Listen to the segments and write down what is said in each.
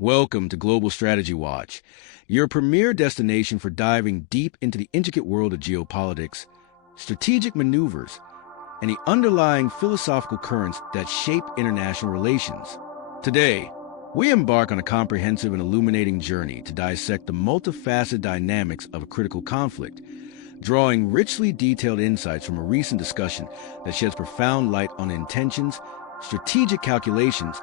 Welcome to Global Strategy Watch, your premier destination for diving deep into the intricate world of geopolitics, strategic maneuvers, and the underlying philosophical currents that shape international relations. Today, we embark on a comprehensive and illuminating journey to dissect the multifaceted dynamics of a critical conflict, drawing richly detailed insights from a recent discussion that sheds profound light on intentions, strategic calculations,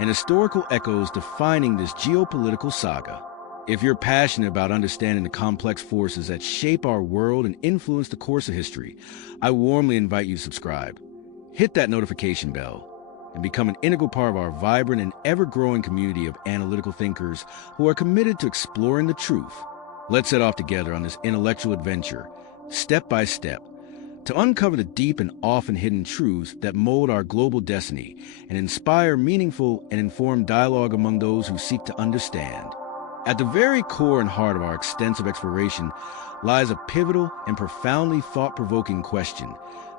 and historical echoes defining this geopolitical saga. If you're passionate about understanding the complex forces that shape our world and influence the course of history, I warmly invite you to subscribe. Hit that notification bell and become an integral part of our vibrant and ever-growing community of analytical thinkers who are committed to exploring the truth. Let's set off together on this intellectual adventure, step by step, to uncover the deep and often hidden truths that mold our global destiny and inspire meaningful and informed dialogue among those who seek to understand. At the very core and heart of our extensive exploration lies a pivotal and profoundly thought-provoking question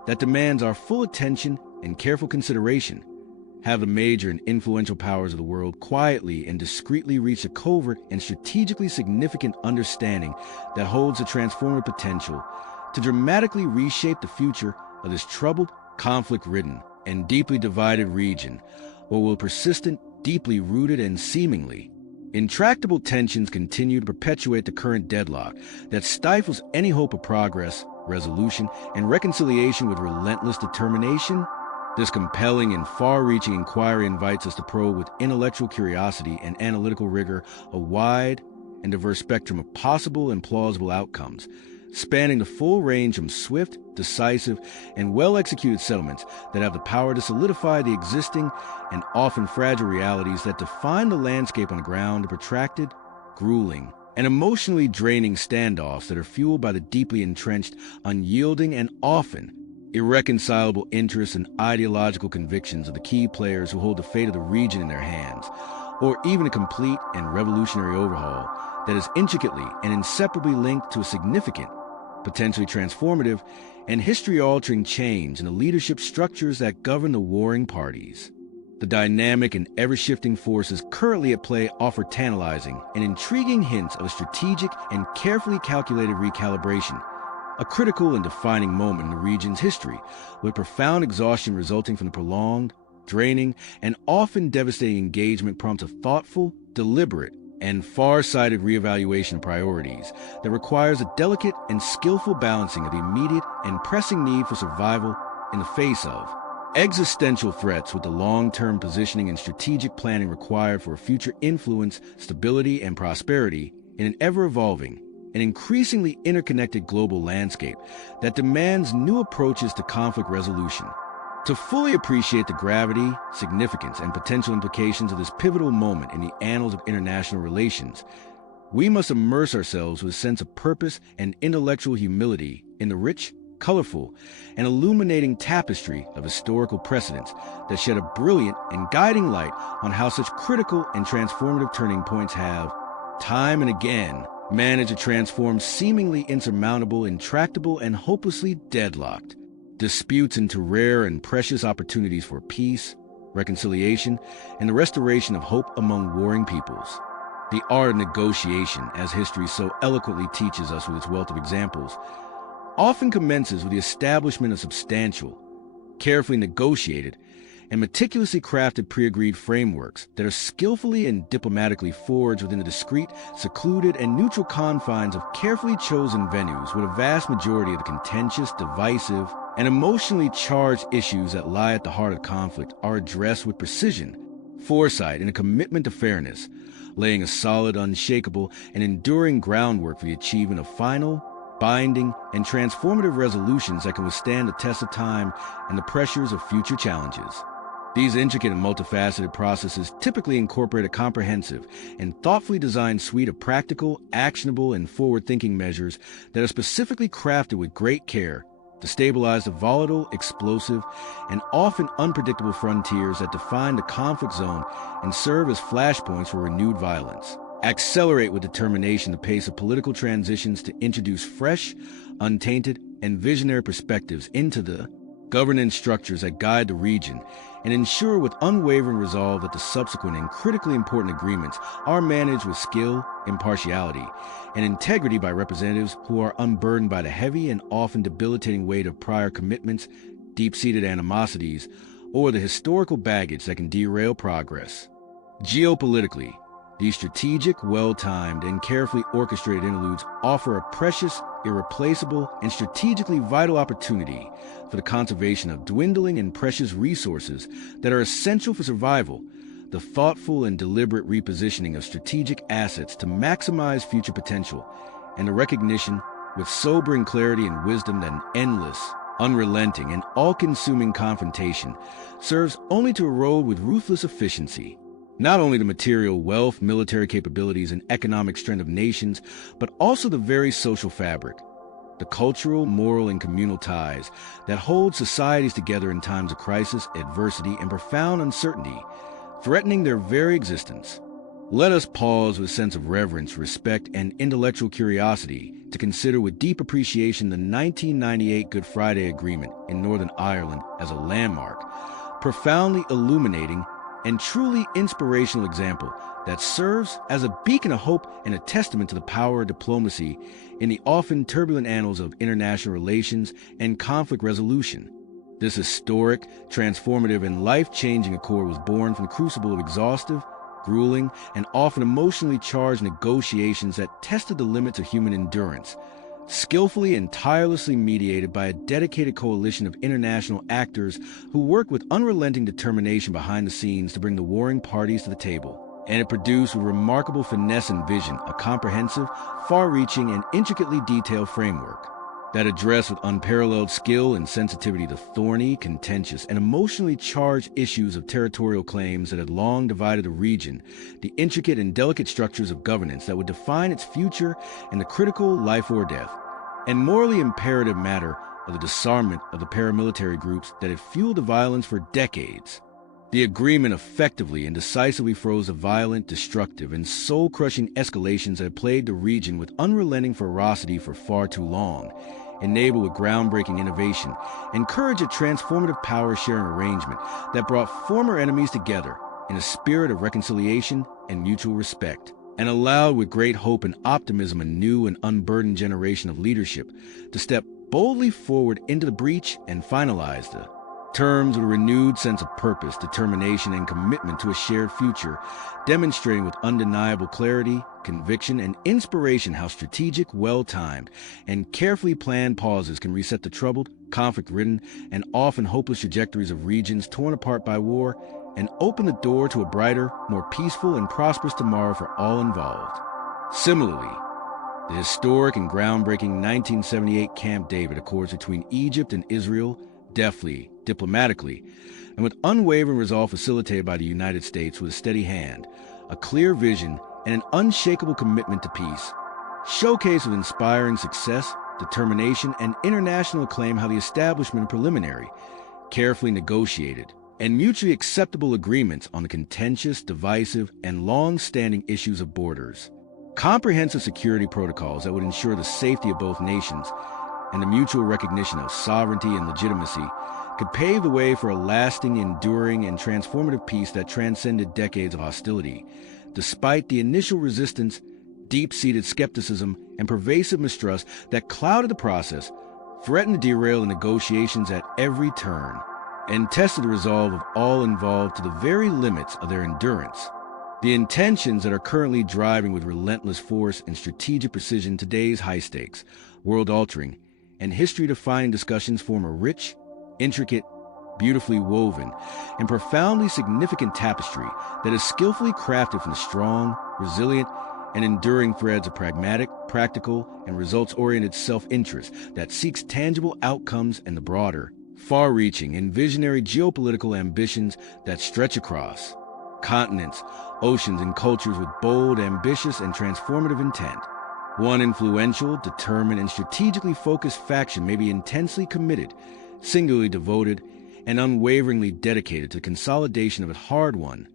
that demands our full attention and careful consideration. Have the major and influential powers of the world quietly and discreetly reached a covert and strategically significant understanding that holds the transformative potential to dramatically reshape the future of this troubled, conflict-ridden, and deeply divided region, or will persistent, deeply rooted, and seemingly intractable tensions continue to perpetuate the current deadlock that stifles any hope of progress, resolution, and reconciliation with relentless determination? This compelling and far-reaching inquiry invites us to probe with intellectual curiosity and analytical rigor a wide and diverse spectrum of possible and plausible outcomes, spanning the full range from swift, decisive, and well-executed settlements that have the power to solidify the existing and often fragile realities that define the landscape on the ground to protracted, grueling, and emotionally draining standoffs that are fueled by the deeply entrenched, unyielding, and often irreconcilable interests and ideological convictions of the key players who hold the fate of the region in their hands, or even a complete and revolutionary overhaul that is intricately and inseparably linked to a significant, potentially transformative, and history-altering change in the leadership structures that govern the warring parties. The dynamic and ever-shifting forces currently at play offer tantalizing and intriguing hints of a strategic and carefully calculated recalibration, a critical and defining moment in the region's history, with profound exhaustion resulting from the prolonged, draining, and often devastating engagement prompts a thoughtful, deliberate, and far-sighted reevaluation of priorities that requires a delicate and skillful balancing of the immediate and pressing need for survival in the face of existential threats with the long-term positioning and strategic planning required for future influence, stability, and prosperity in an ever-evolving and increasingly interconnected global landscape that demands new approaches to conflict resolution. To fully appreciate the gravity, significance, and potential implications of this pivotal moment in the annals of international relations, we must immerse ourselves with a sense of purpose and intellectual humility in the rich, colorful, and illuminating tapestry of historical precedents that shed a brilliant and guiding light on how such critical and transformative turning points have, time and again, managed to transform seemingly insurmountable, intractable, and hopelessly deadlocked disputes into rare and precious opportunities for peace, reconciliation, and the restoration of hope among warring peoples. The art of negotiation, as history so eloquently teaches us with its wealth of examples, often commences with the establishment of substantial, carefully negotiated, and meticulously crafted pre-agreed frameworks that are skillfully and diplomatically forged within the discreet, secluded, and neutral confines of carefully chosen venues where the vast majority of the contentious, divisive, and emotionally charged issues that lie at the heart of conflict are addressed with precision, foresight, and a commitment to fairness, laying a solid, unshakable, and enduring groundwork for the achievement of final, binding, and transformative resolutions that can withstand the test of time and the pressures of future challenges. These intricate and multifaceted processes typically incorporate a comprehensive and thoughtfully designed suite of practical, actionable, and forward-thinking measures that are specifically crafted with great care to stabilize the volatile, explosive, and often unpredictable frontiers that define the conflict zone and serve as flashpoints for renewed violence. Accelerate with determination the pace of political transitions to introduce fresh, untainted, and visionary perspectives into the governance structures that guide the region, and ensure with unwavering resolve that the subsequent and critically important agreements are managed with skill, impartiality, and integrity by representatives who are unburdened by the heavy and often debilitating weight of prior commitments, deep-seated animosities, or the historical baggage that can derail progress. Geopolitically, these strategic, well-timed, and carefully orchestrated interludes offer a precious, irreplaceable, and strategically vital opportunity for the conservation of dwindling and precious resources that are essential for survival, the thoughtful and deliberate repositioning of strategic assets to maximize future potential, and the recognition with sobering clarity and wisdom that an endless, unrelenting, and all-consuming confrontation serves only to erode with ruthless efficiency not only the material wealth, military capabilities, and economic strength of nations, but also the very social fabric, the cultural, moral, and communal ties that hold societies together in times of crisis, adversity, and profound uncertainty, threatening their very existence. Let us pause with a sense of reverence, respect, and intellectual curiosity to consider with deep appreciation the 1998 Good Friday Agreement in Northern Ireland as a landmark, profoundly illuminating and truly inspirational example that serves as a beacon of hope and a testament to the power of diplomacy in the often turbulent annals of international relations and conflict resolution. This historic, transformative, and life-changing accord was born from the crucible of exhaustive, grueling, and often emotionally charged negotiations that tested the limits of human endurance, skillfully and tirelessly mediated by a dedicated coalition of international actors who work with unrelenting determination behind the scenes to bring the warring parties to the table. And it produced with remarkable finesse and vision a comprehensive, far-reaching, and intricately detailed framework that addressed with unparalleled skill and sensitivity the thorny, contentious, and emotionally charged issues of territorial claims that had long divided the region, the intricate and delicate structures of governance that would define its future, and the critical life or death, and morally imperative matter of the disarmament of the paramilitary groups that had fueled the violence for decades. The agreement effectively and decisively froze the violent, destructive, and soul-crushing escalations that had plagued the region with unrelenting ferocity for far too long, enabled with groundbreaking innovation, encouraged a transformative power-sharing arrangement that brought former enemies together in a spirit of reconciliation and mutual respect, and allowed with great hope and optimism a new and unburdened generation of leadership to step boldly forward into the breach and finalize the terms with a renewed sense of purpose, determination, and commitment to a shared future, demonstrating with undeniable clarity, conviction, and inspiration how strategic, well-timed, and carefully planned pauses can reset the troubled, conflict-ridden, and often hopeless trajectories of regions torn apart by war and open the door to a brighter, more peaceful, and prosperous tomorrow for all involved. Similarly, the historic and groundbreaking 1978 Camp David Accords between Egypt and Israel deftly, diplomatically, and with unwavering resolve facilitated by the United States with a steady hand, a clear vision, and an unshakable commitment to peace, showcase with inspiring success, determination, and international acclaim how the establishment of preliminary, carefully negotiated, and mutually acceptable agreements on the contentious, divisive, and long-standing issues of borders, comprehensive security protocols that would ensure the safety of both nations, and the mutual recognition of sovereignty and legitimacy could pave the way for a lasting, enduring, and transformative peace that transcended decades of hostility, despite the initial resistance, deep-seated skepticism, and pervasive mistrust that clouded the process, threatened to derail the negotiations at every turn, and tested the resolve of all involved to the very limits of their endurance. The intentions that are currently driving with relentless force and strategic precision today's high-stakes, world-altering, and history-defining discussions form a rich, intricate, beautifully woven, and profoundly significant tapestry that is skillfully crafted from the strong, resilient, and enduring threads of pragmatic, practical, and results-oriented self-interest that seeks tangible outcomes and the broader, far-reaching, and visionary geopolitical ambitions that stretch across continents, oceans, and cultures with bold, ambitious, and transformative intent. One influential, determined, and strategically focused faction may be intensely committed, singularly devoted, and unwaveringly dedicated to the consolidation of its hard-won,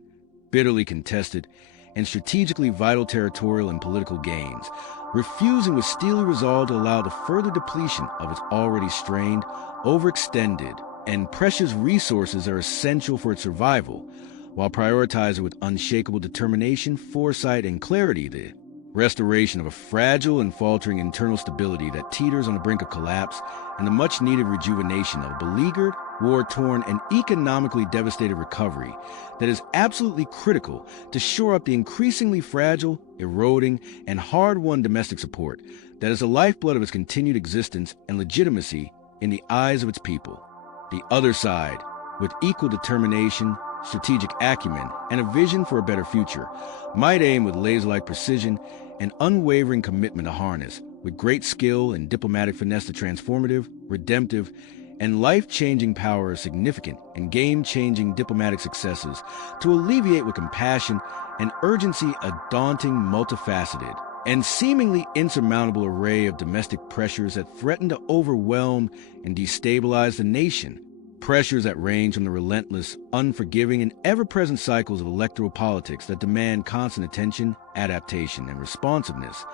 bitterly contested, and strategically vital territorial and political gains, refusing with steely resolve to allow the further depletion of its already strained, overextended, and precious resources are essential for its survival, while prioritizing with unshakable determination, foresight, and clarity the restoration of a fragile and faltering internal stability that teeters on the brink of collapse, and the much-needed rejuvenation of a beleaguered, war-torn, and economically devastated recovery that is absolutely critical to shore up the increasingly fragile, eroding, and hard-won domestic support that is the lifeblood of its continued existence and legitimacy in the eyes of its people. The other side, with equal determination, strategic acumen, and a vision for a better future, might aim with laser-like precision and unwavering commitment to harness, with great skill and diplomatic finesse, the transformative, redemptive, and life-changing power of significant and game-changing diplomatic successes to alleviate with compassion and urgency a daunting, multifaceted, and seemingly insurmountable array of domestic pressures that threaten to overwhelm and destabilize the nation. Pressures that range from the relentless, unforgiving, and ever-present cycles of electoral politics that demand constant attention, adaptation, and responsiveness,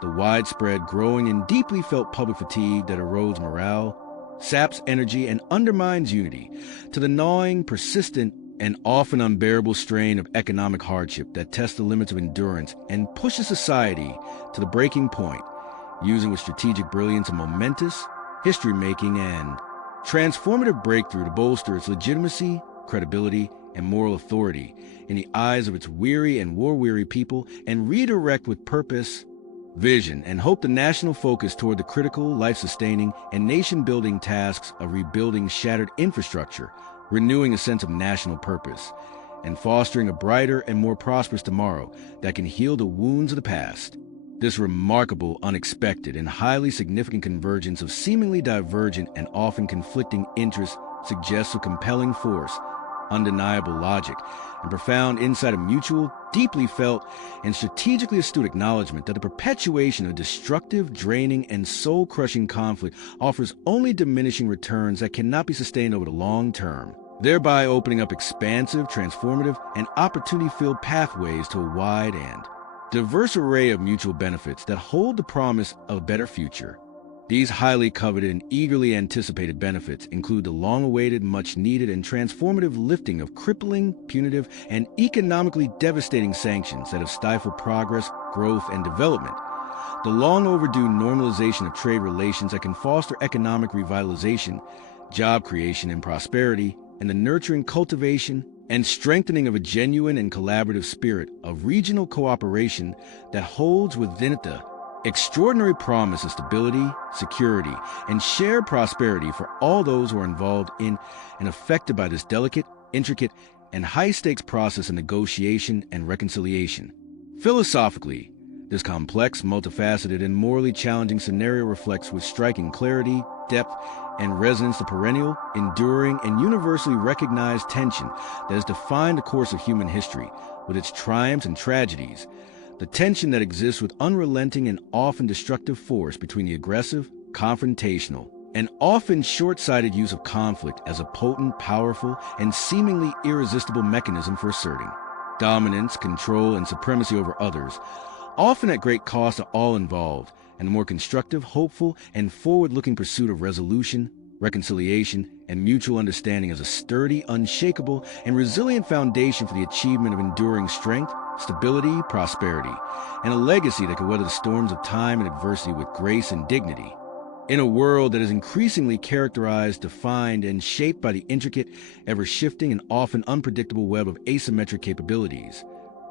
the widespread, growing, and deeply felt public fatigue that erodes morale, saps energy, and undermines unity, to the gnawing, persistent, and often unbearable strain of economic hardship that tests the limits of endurance and pushes society to the breaking point, using with strategic brilliance a momentous, history-making, and transformative breakthrough to bolster its legitimacy, credibility, and moral authority in the eyes of its weary and war-weary people, and redirect with purpose, vision, and hope the national focus toward the critical, life-sustaining, and nation-building tasks of rebuilding shattered infrastructure, renewing a sense of national purpose, and fostering a brighter and more prosperous tomorrow that can heal the wounds of the past. This remarkable, unexpected, and highly significant convergence of seemingly divergent and often conflicting interests suggests a compelling force, undeniable logic, and profound insight of mutual, deeply felt, and strategically astute acknowledgement that the perpetuation of destructive, draining, and soul-crushing conflict offers only diminishing returns that cannot be sustained over the long term, thereby opening up expansive, transformative, and opportunity-filled pathways to a wide and diverse array of mutual benefits that hold the promise of a better future. These highly coveted and eagerly anticipated benefits include the long-awaited, much-needed, and transformative lifting of crippling, punitive, and economically devastating sanctions that have stifled progress, growth, and development, the long-overdue normalization of trade relations that can foster economic revitalization, job creation and prosperity, and the nurturing cultivation and strengthening of a genuine and collaborative spirit of regional cooperation that holds within it the extraordinary promise of stability, security, and shared prosperity for all those who are involved in and affected by this delicate, intricate, and high-stakes process of negotiation and reconciliation. Philosophically, this complex, multifaceted, and morally challenging scenario reflects with striking clarity, depth, and resonance the perennial, enduring, and universally recognized tension that has defined the course of human history, with its triumphs and tragedies, the tension that exists with unrelenting and often destructive force between the aggressive, confrontational, and often short-sighted use of conflict as a potent, powerful, and seemingly irresistible mechanism for asserting dominance, control, and supremacy over others, often at great cost to all involved, and the more constructive, hopeful, and forward-looking pursuit of resolution, reconciliation, and mutual understanding as a sturdy, unshakable, and resilient foundation for the achievement of enduring strength, stability, prosperity, and a legacy that can weather the storms of time and adversity with grace and dignity. In a world that is increasingly characterized, defined, and shaped by the intricate, ever-shifting, and often unpredictable web of asymmetric capabilities,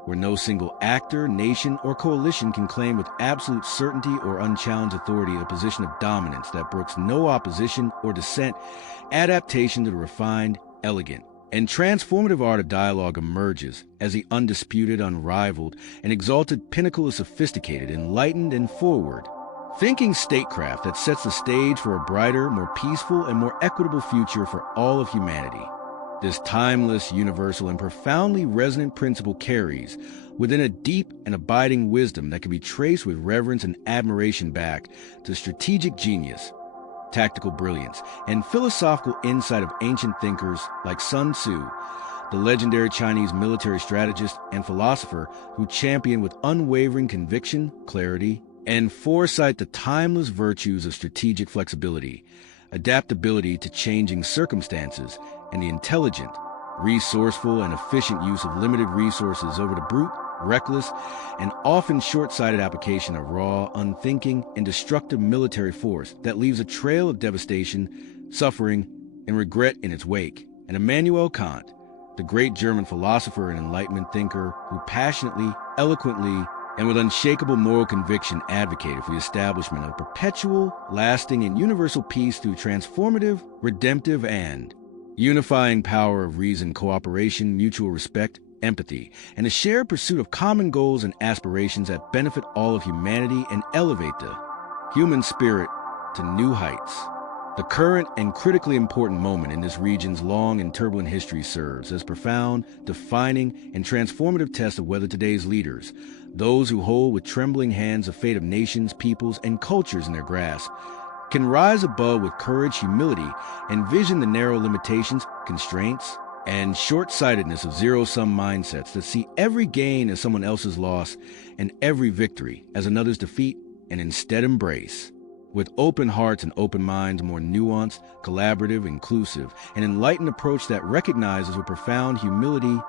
where no single actor, nation, or coalition can claim with absolute certainty or unchallenged authority a position of dominance that brooks no opposition or dissent, adaptation to the refined, elegant, and transformative art of dialogue emerges as the undisputed, unrivaled, and exalted pinnacle of sophisticated, enlightened, and forward-thinking statecraft that sets the stage for a brighter, more peaceful, and more equitable future for all of humanity. This timeless, universal, and profoundly resonant principle carries within a deep and abiding wisdom that can be traced with reverence and admiration back to strategic genius, tactical brilliance, and philosophical insight of ancient thinkers like Sun Tzu, the legendary Chinese military strategist and philosopher who championed with unwavering conviction, clarity, and foresight the timeless virtues of strategic flexibility, adaptability to changing circumstances, and the intelligent, resourceful, and efficient use of limited resources over the brute, reckless, and often short-sighted application of raw, unthinking, and destructive military force that leaves a trail of devastation, suffering, and regret in its wake. And Immanuel Kant, the great German philosopher and Enlightenment thinker who passionately, eloquently, and with unshakable moral conviction advocated for the establishment of perpetual, lasting, and universal peace through transformative, redemptive, and unifying power of reason, cooperation, mutual respect, empathy, and a shared pursuit of common goals and aspirations that benefit all of humanity and elevate the human spirit to new heights. The current and critically important moment in this region's long and turbulent history serves as profound, defining, and transformative test of whether today's leaders, those who hold with trembling hands the fate of nations, peoples, and cultures in their grasp, can rise above with courage, humility, and vision the narrow limitations, constraints, and short-sightedness of zero-sum mindsets that see every gain as someone else's loss and every victory as another's defeat, and instead embrace, with open hearts and open minds, a more nuanced, collaborative, inclusive, and enlightened approach that recognizes with profound humility,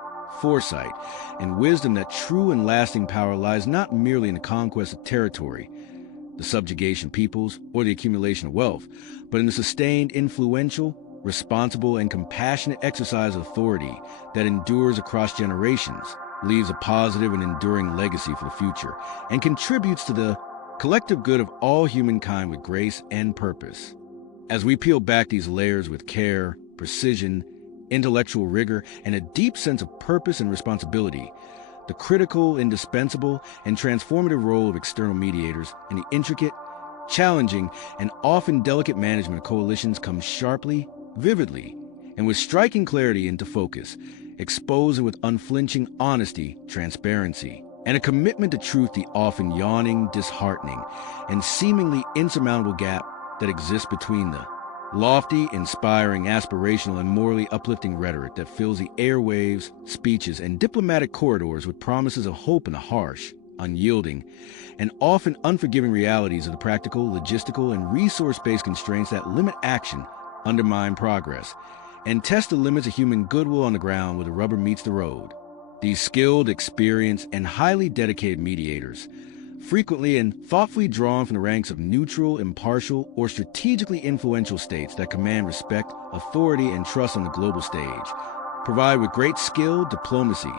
foresight, and wisdom that true and lasting power lies not merely in the conquest of territory, the subjugation of peoples, or the accumulation of wealth, but in the sustained, influential, responsible, and compassionate exercise of authority that endures across generations, leaves a positive and enduring legacy for the future, and contributes to the collective good of all humankind with grace and purpose. As we peel back these layers with care, precision, intellectual rigor, and a deep sense of purpose and responsibility, the critical, indispensable, and transformative role of external mediators and the intricate, challenging, and often delicate management of coalitions comes sharply, vividly, and with striking clarity into focus, exposing with unflinching honesty, transparency, and a commitment to truth the often yawning, disheartening, and seemingly insurmountable gap that exists between the lofty, inspiring, aspirational, and morally uplifting rhetoric that fills the airwaves, speeches, and diplomatic corridors with promises of hope and the harsh, unyielding, and often unforgiving realities of the practical, logistical, and resource-based constraints that limit action, undermine progress, and test the limits of human goodwill on the ground where the rubber meets the road. These skilled, experienced, and highly dedicated mediators, frequently and thoughtfully drawn from the ranks of neutral, impartial, or strategically influential states that command respect, authority, and trust on the global stage, provide with great skill, diplomacy,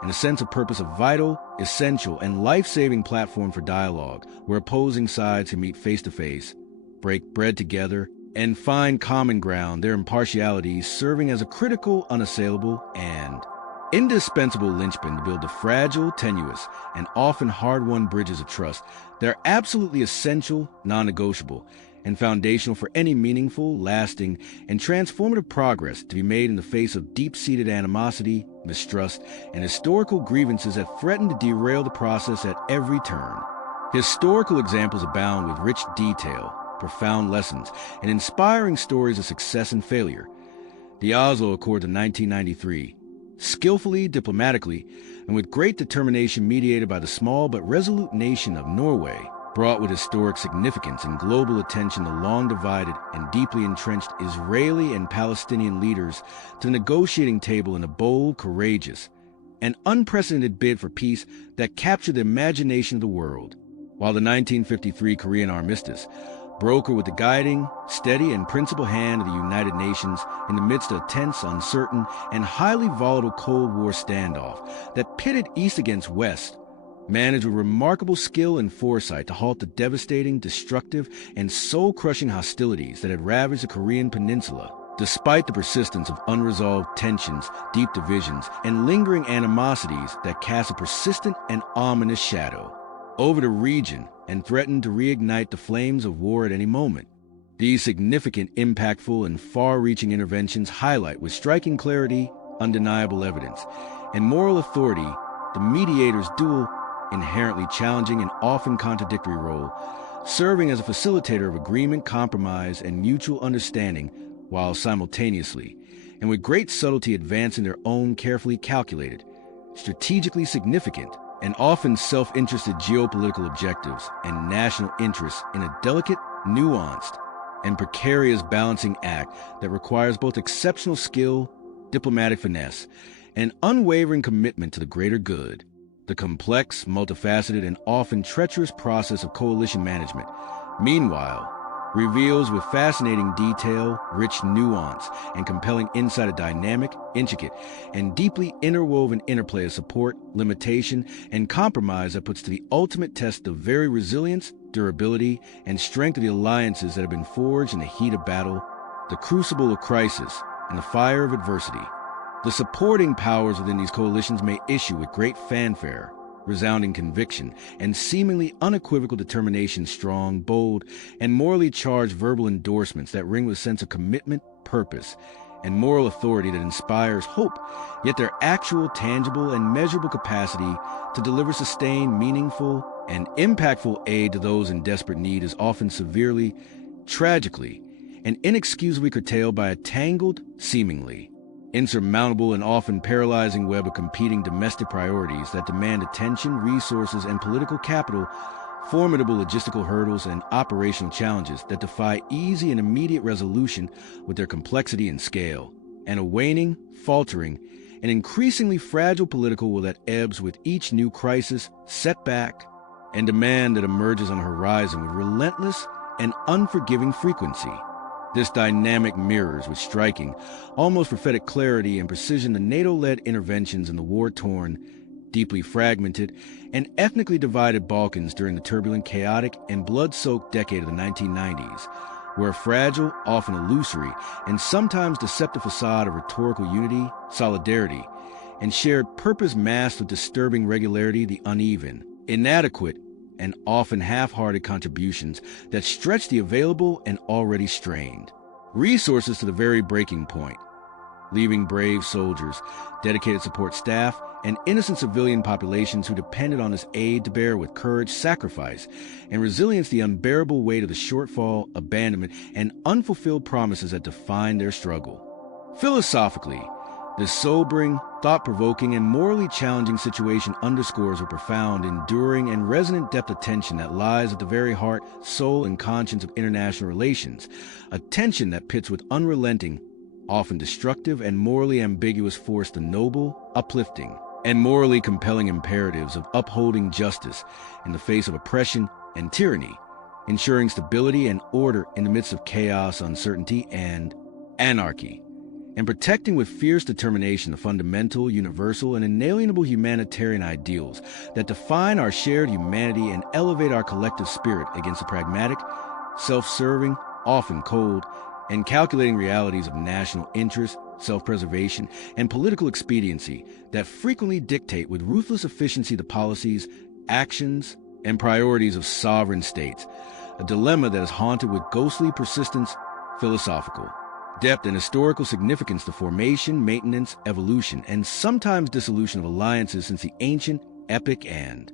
and a sense of purpose a vital, essential, and life-saving platform for dialogue where opposing sides can meet face-to-face, break bread together, and find common ground, their impartiality serving as a critical, unassailable, and indispensable linchpin to build the fragile, tenuous, and often hard-won bridges of trust that are absolutely essential, non-negotiable, and foundational for any meaningful, lasting, and transformative progress to be made in the face of deep-seated animosity, mistrust, and historical grievances that threaten to derail the process at every turn. Historical examples abound with rich detail, profound lessons, and inspiring stories of success and failure. The Oslo Accord of 1993, skillfully, diplomatically, and with great determination mediated by the small but resolute nation of Norway, brought with historic significance and global attention the long-divided and deeply entrenched Israeli and Palestinian leaders to the negotiating table in a bold, courageous, and unprecedented bid for peace that captured the imagination of the world, while the 1953 Korean armistice, broker with the guiding, steady, and principled hand of the United Nations in the midst of a tense, uncertain, and highly volatile Cold War standoff that pitted East against West, managed with remarkable skill and foresight to halt the devastating, destructive, and soul-crushing hostilities that had ravaged the Korean peninsula, despite the persistence of unresolved tensions, deep divisions, and lingering animosities that cast a persistent and ominous shadow over the region and threatened to reignite the flames of war at any moment. These significant, impactful, and far-reaching interventions highlight with striking clarity, undeniable evidence, and moral authority the mediator's dual, inherently challenging and often contradictory role, serving as a facilitator of agreement, compromise, and mutual understanding, while simultaneously, and with great subtlety advancing their own carefully calculated, strategically significant, and often self-interested geopolitical objectives and national interests in a delicate, nuanced, and precarious balancing act that requires both exceptional skill, diplomatic finesse, and unwavering commitment to the greater good. The complex, multifaceted, and often treacherous process of coalition management, meanwhile, reveals with fascinating detail, rich nuance, and compelling insight a dynamic, intricate, and deeply interwoven interplay of support, limitation, and compromise that puts to the ultimate test the very resilience, durability, and strength of the alliances that have been forged in the heat of battle, the crucible of crisis, and the fire of adversity. The supporting powers within these coalitions may issue with great fanfare, resounding conviction, and seemingly unequivocal determination strong, bold, and morally charged verbal endorsements that ring with a sense of commitment, purpose, and moral authority that inspires hope, yet their actual, tangible, and measurable capacity to deliver sustained, meaningful, and impactful aid to those in desperate need is often severely, tragically, and inexcusably curtailed by a tangled, seemingly insurmountable and often paralyzing web of competing domestic priorities that demand attention, resources, and political capital, formidable logistical hurdles and operational challenges that defy easy and immediate resolution with their complexity and scale, and a waning, faltering, and increasingly fragile political will that ebbs with each new crisis, setback, and demand that emerges on the horizon with relentless and unforgiving frequency. This dynamic mirrors with striking, almost prophetic clarity and precision the NATO-led interventions in the war-torn, deeply fragmented, and ethnically divided Balkans during the turbulent, chaotic, and blood-soaked decade of the 1990s, where a fragile, often illusory, and sometimes deceptive facade of rhetorical unity, solidarity, and shared purpose masked with disturbing regularity the uneven, inadequate, and often half-hearted contributions that stretch the available and already strained resources to the very breaking point, leaving brave soldiers, dedicated support staff, and innocent civilian populations who depended on this aid to bear with courage, sacrifice, and resilience the unbearable weight of the shortfall, abandonment, and unfulfilled promises that defined their struggle. Philosophically, this sobering, thought-provoking, and morally challenging situation underscores a profound, enduring, and resonant depth of tension that lies at the very heart, soul, and conscience of international relations, a tension that pits with unrelenting, often destructive, and morally ambiguous force the noble, uplifting, and morally compelling imperatives of upholding justice in the face of oppression and tyranny, ensuring stability and order in the midst of chaos, uncertainty, and anarchy, and protecting with fierce determination the fundamental, universal, and inalienable humanitarian ideals that define our shared humanity and elevate our collective spirit against the pragmatic, self-serving, often cold, and calculating realities of national interest, self-preservation, and political expediency that frequently dictate with ruthless efficiency the policies, actions, and priorities of sovereign states, a dilemma that is haunted with ghostly persistence, philosophical depth, and historical significance to formation, maintenance, evolution, and sometimes dissolution of alliances since the ancient, epic, and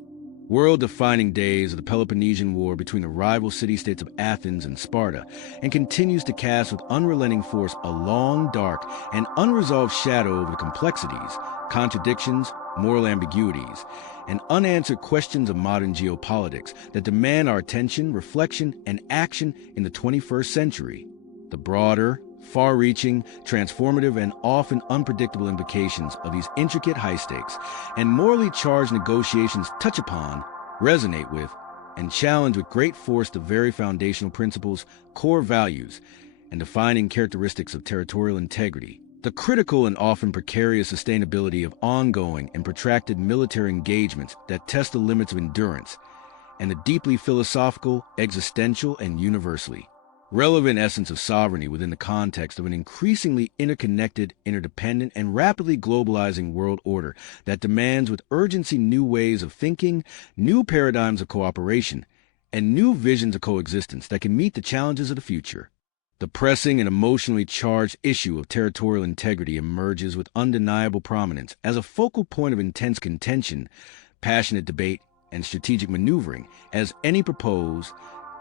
world-defining days of the Peloponnesian War between the rival city-states of Athens and Sparta, and continues to cast with unrelenting force a long, dark, and unresolved shadow over the complexities, contradictions, moral ambiguities, and unanswered questions of modern geopolitics that demand our attention, reflection, and action in the 21st century. The broader, far-reaching, transformative, and often unpredictable implications of these intricate high-stakes and morally charged negotiations touch upon, resonate with, and challenge with great force the very foundational principles, core values, and defining characteristics of territorial integrity, the critical and often precarious sustainability of ongoing and protracted military engagements that test the limits of endurance, and the deeply philosophical, existential, and universally relevant essence of sovereignty within the context of an increasingly interconnected, interdependent, and rapidly globalizing world order that demands with urgency new ways of thinking, new paradigms of cooperation, and new visions of coexistence that can meet the challenges of the future. The pressing and emotionally charged issue of territorial integrity emerges with undeniable prominence as a focal point of intense contention, passionate debate, and strategic maneuvering, as any proposed,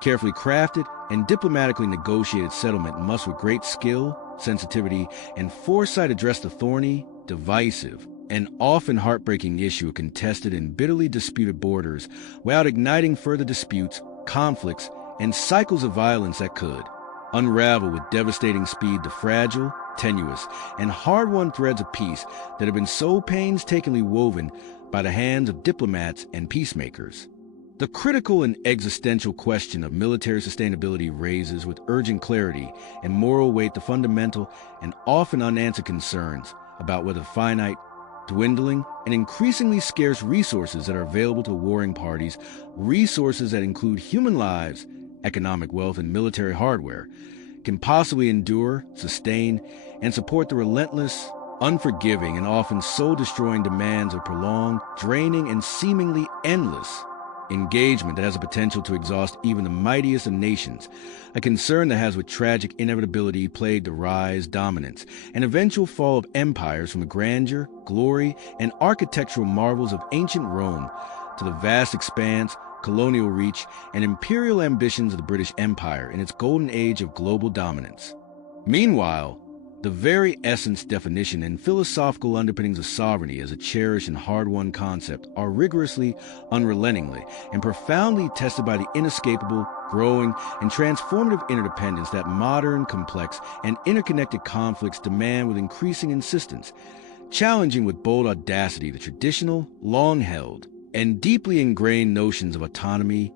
carefully crafted, and diplomatically negotiated settlement must with great skill, sensitivity, and foresight address the thorny, divisive, and often heartbreaking issue of contested and bitterly disputed borders without igniting further disputes, conflicts, and cycles of violence that could, unravel with devastating speed the fragile, tenuous, and hard-won threads of peace that have been so painstakingly woven by the hands of diplomats and peacemakers. The critical and existential question of military sustainability raises with urgent clarity and moral weight the fundamental and often unanswered concerns about whether finite, dwindling, and increasingly scarce resources that are available to warring parties, resources that include human lives, economic wealth, and military hardware, can possibly endure, sustain, and support the relentless, unforgiving, and often soul-destroying demands of prolonged, draining, and seemingly endless engagement that has the potential to exhaust even the mightiest of nations, a concern that has with tragic inevitability plagued the rise, dominance, and eventual fall of empires from the grandeur, glory, and architectural marvels of ancient Rome to the vast expanse, colonial reach, and imperial ambitions of the British Empire in its golden age of global dominance. Meanwhile, the very essence, definition, and philosophical underpinnings of sovereignty as a cherished and hard-won concept are rigorously, unrelentingly, and profoundly tested by the inescapable, growing, and transformative interdependence that modern, complex, and interconnected conflicts demand with increasing insistence, challenging with bold audacity the traditional, long-held, and deeply ingrained notions of autonomy,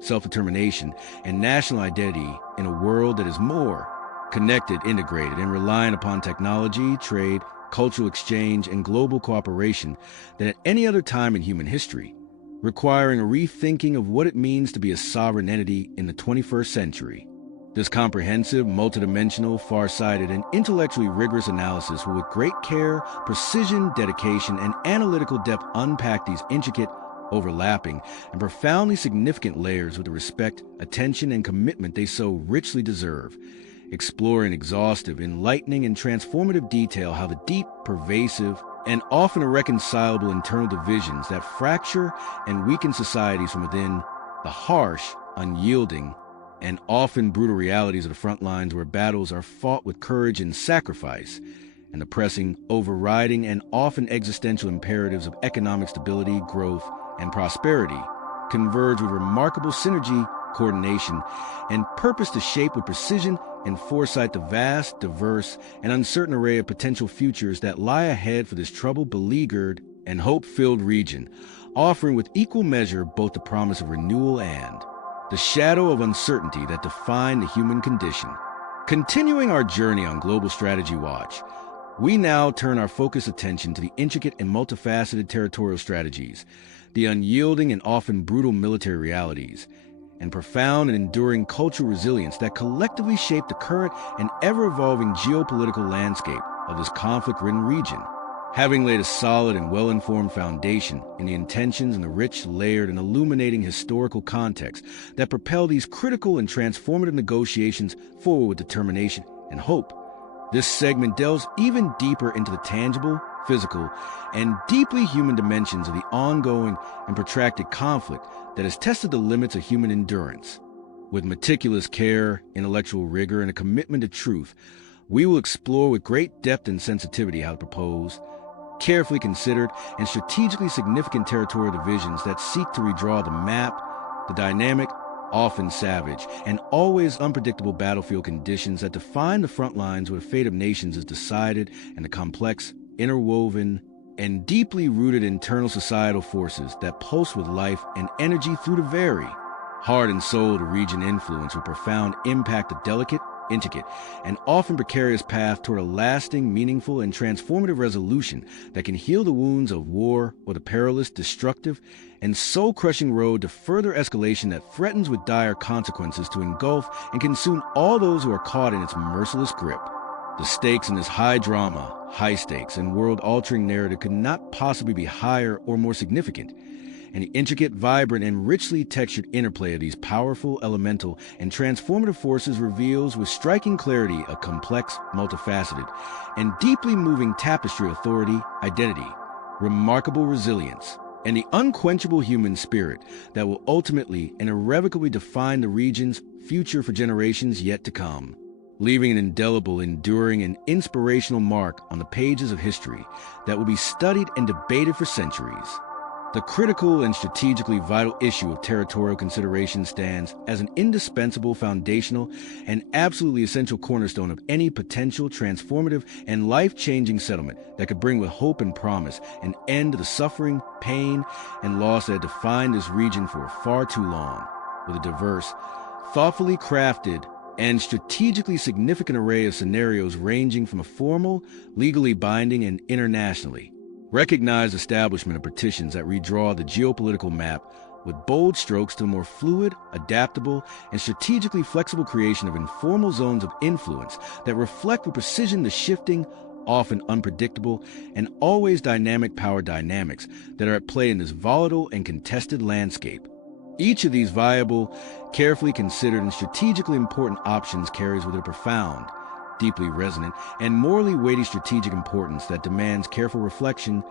self-determination, and national identity in a world that is more connected, integrated, and reliant upon technology, trade, cultural exchange, and global cooperation than at any other time in human history, requiring a rethinking of what it means to be a sovereign entity in the 21st century. This comprehensive, multidimensional, far-sighted, and intellectually rigorous analysis will with great care, precision, dedication, and analytical depth unpack these intricate, overlapping, and profoundly significant layers with the respect, attention, and commitment they so richly deserve, exploring exhaustive, enlightening, and transformative detail how the deep, pervasive, and often irreconcilable internal divisions that fracture and weaken societies from within, the harsh, unyielding, and often brutal realities of the front lines where battles are fought with courage and sacrifice, and the pressing, overriding, and often existential imperatives of economic stability, growth, and prosperity converge with remarkable synergy, coordination, and purpose to shape with precision and foresight the vast, diverse, and uncertain array of potential futures that lie ahead for this troubled, beleaguered, and hope-filled region, offering with equal measure both the promise of renewal and the shadow of uncertainty that define the human condition. Continuing our journey on Global Strategy Watch, we now turn our focused attention to the intricate and multifaceted territorial strategies, the unyielding and often brutal military realities, and profound and enduring cultural resilience that collectively shape the current and ever-evolving geopolitical landscape of this conflict-ridden region. Having laid a solid and well-informed foundation in the intentions and the rich, layered, and illuminating historical context that propel these critical and transformative negotiations forward with determination and hope, this segment delves even deeper into the tangible, physical, and deeply human dimensions of the ongoing and protracted conflict that has tested the limits of human endurance. With meticulous care, intellectual rigor, and a commitment to truth, we will explore with great depth and sensitivity how the proposed, carefully considered, and strategically significant territorial divisions that seek to redraw the map, the dynamic, often savage, and always unpredictable battlefield conditions that define the front lines where the fate of nations is decided and the complex, interwoven, and deeply rooted internal societal forces that pulse with life and energy through the very heart and soul of the region influence with profound impact a delicate, intricate, and often precarious path toward a lasting, meaningful, and transformative resolution that can heal the wounds of war or the perilous, destructive, and soul-crushing road to further escalation that threatens with dire consequences to engulf and consume all those who are caught in its merciless grip. The stakes in this high drama, high stakes, and world-altering narrative could not possibly be higher or more significant, and the intricate, vibrant, and richly textured interplay of these powerful, elemental, and transformative forces reveals with striking clarity a complex, multifaceted, and deeply moving tapestry of authority, identity, remarkable resilience, and the unquenchable human spirit that will ultimately and irrevocably define the region's future for generations yet to come, leaving an indelible, enduring, and inspirational mark on the pages of history that will be studied and debated for centuries. The critical and strategically vital issue of territorial consideration stands as an indispensable, foundational, and absolutely essential cornerstone of any potential transformative and life-changing settlement that could bring with hope and promise an end to the suffering, pain, and loss that had defined this region for far too long, with a diverse, thoughtfully crafted, and strategically significant array of scenarios ranging from a formal, legally binding, and internationally recognized establishment of partitions that redraw the geopolitical map with bold strokes to a more fluid, adaptable, and strategically flexible creation of informal zones of influence that reflect with precision the shifting, often unpredictable, and always dynamic power dynamics that are at play in this volatile and contested landscape. Each of these viable, carefully considered, and strategically important options carries with it a profound, deeply resonant, and morally weighty strategic importance that demands careful reflection,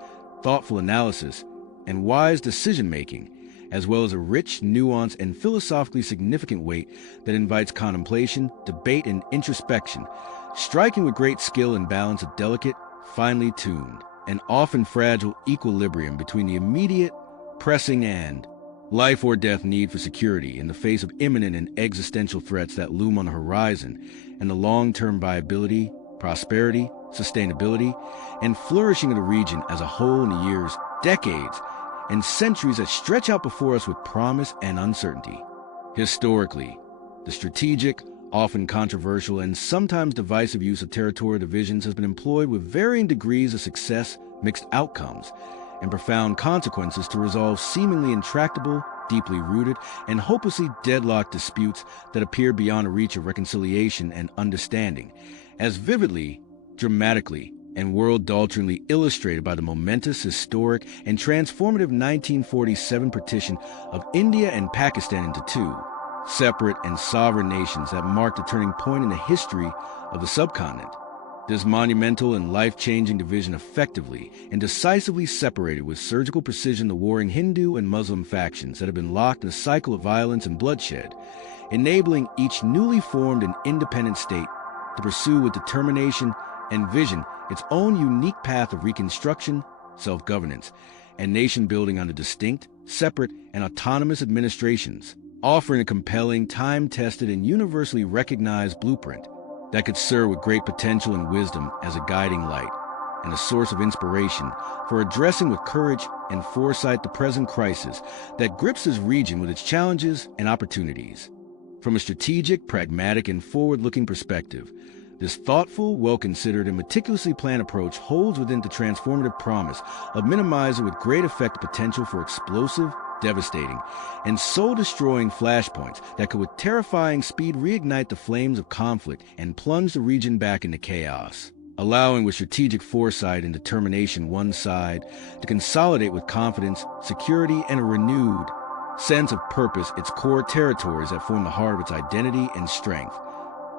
thoughtful analysis, and wise decision-making, as well as a rich, nuanced, and philosophically significant weight that invites contemplation, debate, and introspection, striking with great skill and balance a delicate, finely tuned, and often fragile equilibrium between the immediate, pressing, and life or death need for security in the face of imminent and existential threats that loom on the horizon, and the long-term viability, prosperity, sustainability, and flourishing of the region as a whole in the years, decades, and centuries that stretch out before us with promise and uncertainty. Historically, the strategic, often controversial, and sometimes divisive use of territorial divisions has been employed with varying degrees of success, mixed outcomes, and profound consequences to resolve seemingly intractable, deeply rooted, and hopelessly deadlocked disputes that appear beyond the reach of reconciliation and understanding, as vividly, dramatically, and world-alteringly illustrated by the momentous, historic, and transformative 1947 partition of India and Pakistan into two separate and sovereign nations that marked a turning point in the history of the subcontinent. This monumental and life-changing division effectively and decisively separated with surgical precision the warring Hindu and Muslim factions that have been locked in a cycle of violence and bloodshed, enabling each newly formed and independent state to pursue with determination and vision its own unique path of reconstruction, self-governance, and nation-building under distinct, separate, and autonomous administrations, offering a compelling, time-tested, and universally recognized blueprint that could serve with great potential and wisdom as a guiding light and a source of inspiration for addressing with courage and foresight the present crisis that grips this region with its challenges and opportunities. From a strategic, pragmatic, and forward-looking perspective, this thoughtful, well-considered, and meticulously planned approach holds within the transformative promise of minimizing with great effect the potential for explosive, devastating, and soul-destroying flashpoints that could with terrifying speed reignite the flames of conflict and plunge the region back into chaos, allowing with strategic foresight and determination one side to consolidate with confidence, security, and a renewed sense of purpose its core territories that form the heart of its identity and strength,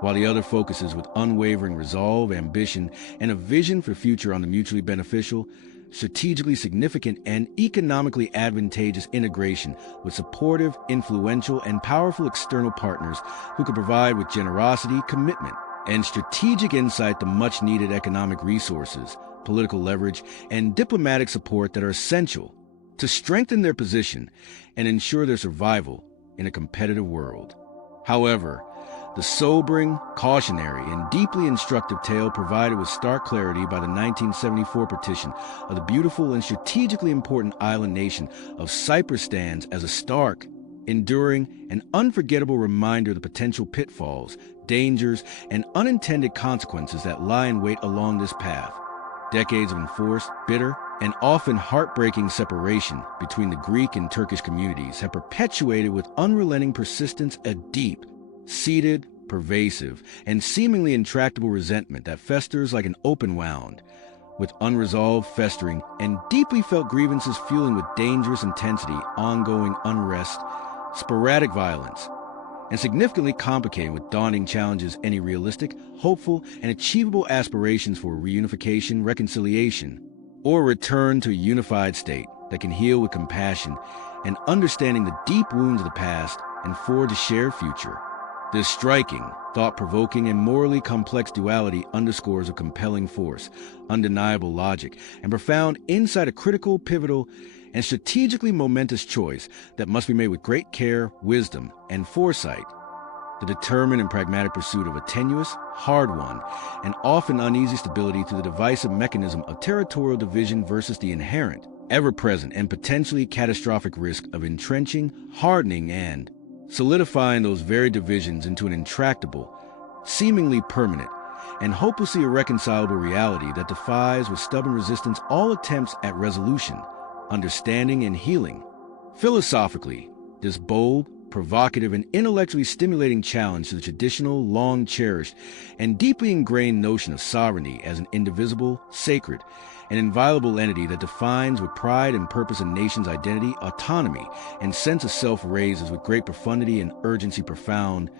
while the other focuses with unwavering resolve, ambition, and a vision for the future on the mutually beneficial, strategically significant, and economically advantageous integration with supportive, influential, and powerful external partners who could provide with generosity, commitment, and strategic insight the much-needed economic resources, political leverage, and diplomatic support that are essential to strengthen their position and ensure their survival in a competitive world. However, the sobering, cautionary, and deeply instructive tale provided with stark clarity by the 1974 partition of the beautiful and strategically important island nation of Cyprus stands as a stark, enduring, and unforgettable reminder of the potential pitfalls, dangers, and unintended consequences that lie in wait along this path. Decades of enforced, bitter, and often heartbreaking separation between the Greek and Turkish communities have perpetuated with unrelenting persistence a deep, seated, pervasive, and seemingly intractable resentment that festers like an open wound, with unresolved, festering, and deeply felt grievances fueling with dangerous intensity ongoing unrest, sporadic violence, and significantly complicating with daunting challenges any realistic, hopeful, and achievable aspirations for reunification, reconciliation, or return to a unified state that can heal with compassion and understanding the deep wounds of the past and forge a shared future. This striking, thought-provoking, and morally complex duality underscores a compelling force, undeniable logic, and profound insight, a critical, pivotal, and strategically momentous choice that must be made with great care, wisdom, and foresight. The determined and pragmatic pursuit of a tenuous, hard-won, and often uneasy stability through the divisive mechanism of territorial division versus the inherent, ever-present, and potentially catastrophic risk of entrenching, hardening, and solidifying those very divisions into an intractable, seemingly permanent, and hopelessly irreconcilable reality that defies with stubborn resistance all attempts at resolution, understanding, and healing. Philosophically, this bold, provocative, and intellectually stimulating challenge to the traditional, long-cherished, and deeply ingrained notion of sovereignty as an indivisible, sacred, and inviolable entity that defines with pride and purpose a nation's identity, autonomy, and sense of self raises with great profundity and urgency profound,